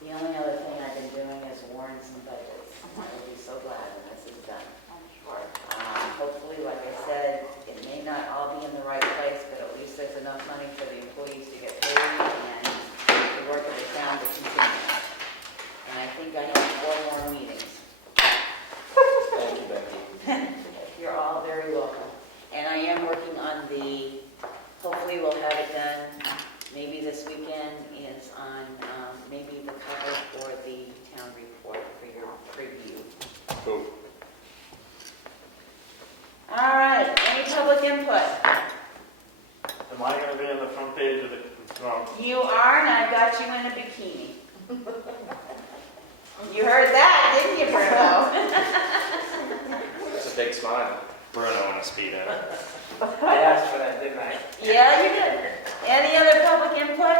The only other thing I've been doing is warrants and budgets. I will be so glad when this is done. I'm sure. Hopefully, like I said, it may not all be in the right place, but at least there's enough money for the employees to get paid and the work of the town to continue. And I think I have 4 more meetings. Thank you, Becky. You're all very welcome. And I am working on hopefully we'll have it done, maybe this weekend, is on maybe the cover for the town report for your preview. Cool. All right, any public input? Am I gonna be on the front page of the, no, You are, and I've got you in a bikini. You heard that, didn't you, Bruno? That's a big smile. Bruno in a speedo. I asked for that, didn't I? Yeah, you did. Any other public input?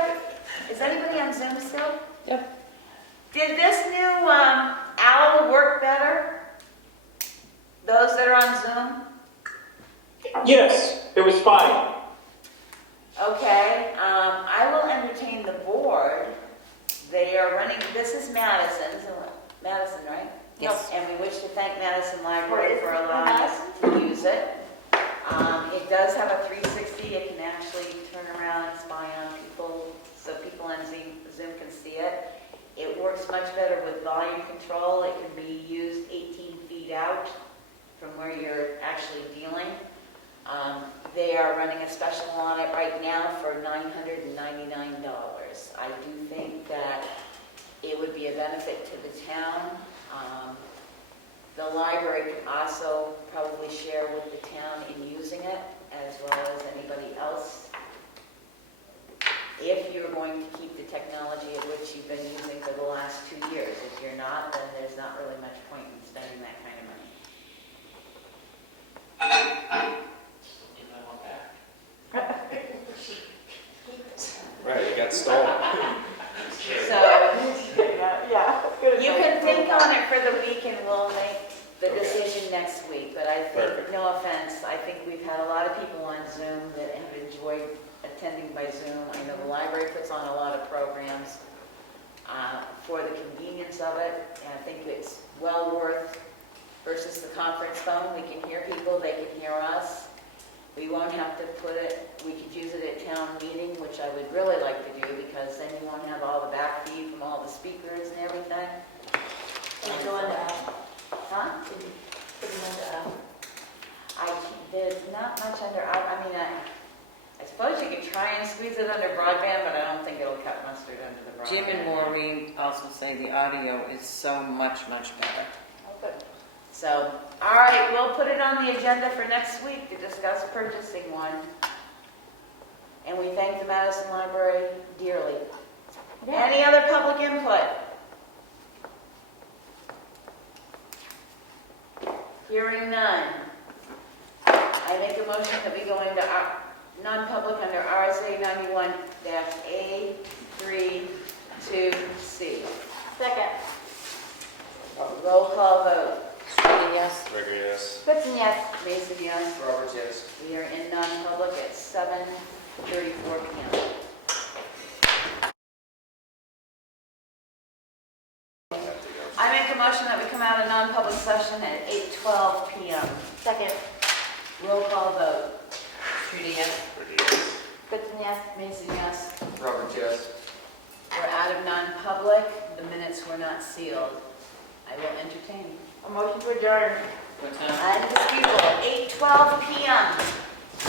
Is anybody on Zoom still? Yep. Did this new owl work better? Those that are on Zoom? Yes, it was fine. Okay, I will entertain the board. They are running, this is Madison's, Madison, right? Yes. And we wish to thank Madison Library for allowing us to use it. It does have a 360. It can actually turn around and spy on people, so people on Zoom can see it. It works much better with volume control. It can be used 18 feet out from where you're actually dealing. They are running a special on it right now for $999. I do think that it would be a benefit to the town. The library could also probably share with the town in using it, as well as anybody else. If you're going to keep the technology of which you've been using for the last 2 years. If you're not, then there's not really much point in spending that kind of money. Right, it got stolen. So, you can think on it for the week and we'll make the decision next week. But I think, Perfect. no offense, I think we've had a lot of people on Zoom that have enjoyed attending by Zoom. I know the library puts on a lot of programs for the convenience of it. And I think it's well worth, versus the conference phone. We can hear people, they can hear us. We won't have to put it, we could use it at town meeting, which I would really like to do, because then you won't have all the back feed from all the speakers and everything. Can you go into app? Huh? Can you put it into app? There's not much under, I suppose you could try and squeeze it under broadband, but I don't think it'll cut mustard under the broadband. Jim and Maureen also say the audio is so much better. Oh, good. So, all right, we'll put it on the agenda for next week to discuss purchasing one. And we thank the Madison Library dearly. Any other public input? Hearing none. I make a motion that we go into non-public under RSA 91-A 3(2)(C). Second. Roll call vote. Streeter, yes? Gregory, yes. Goodson, yes. Mason, yes. Roberts, yes. We are in non-public at 7:34 p.m. I make a motion that we come out of non-public session at 8:12 p.m. Second. Roll call vote. Streeter, yes? Gregory, yes. Goodson, yes. Mason, yes. Roberts, yes. We're out of non-public. The minutes were not sealed. I will entertain. A motion to adjourn. What time? Undisputable, 8:12 p.m.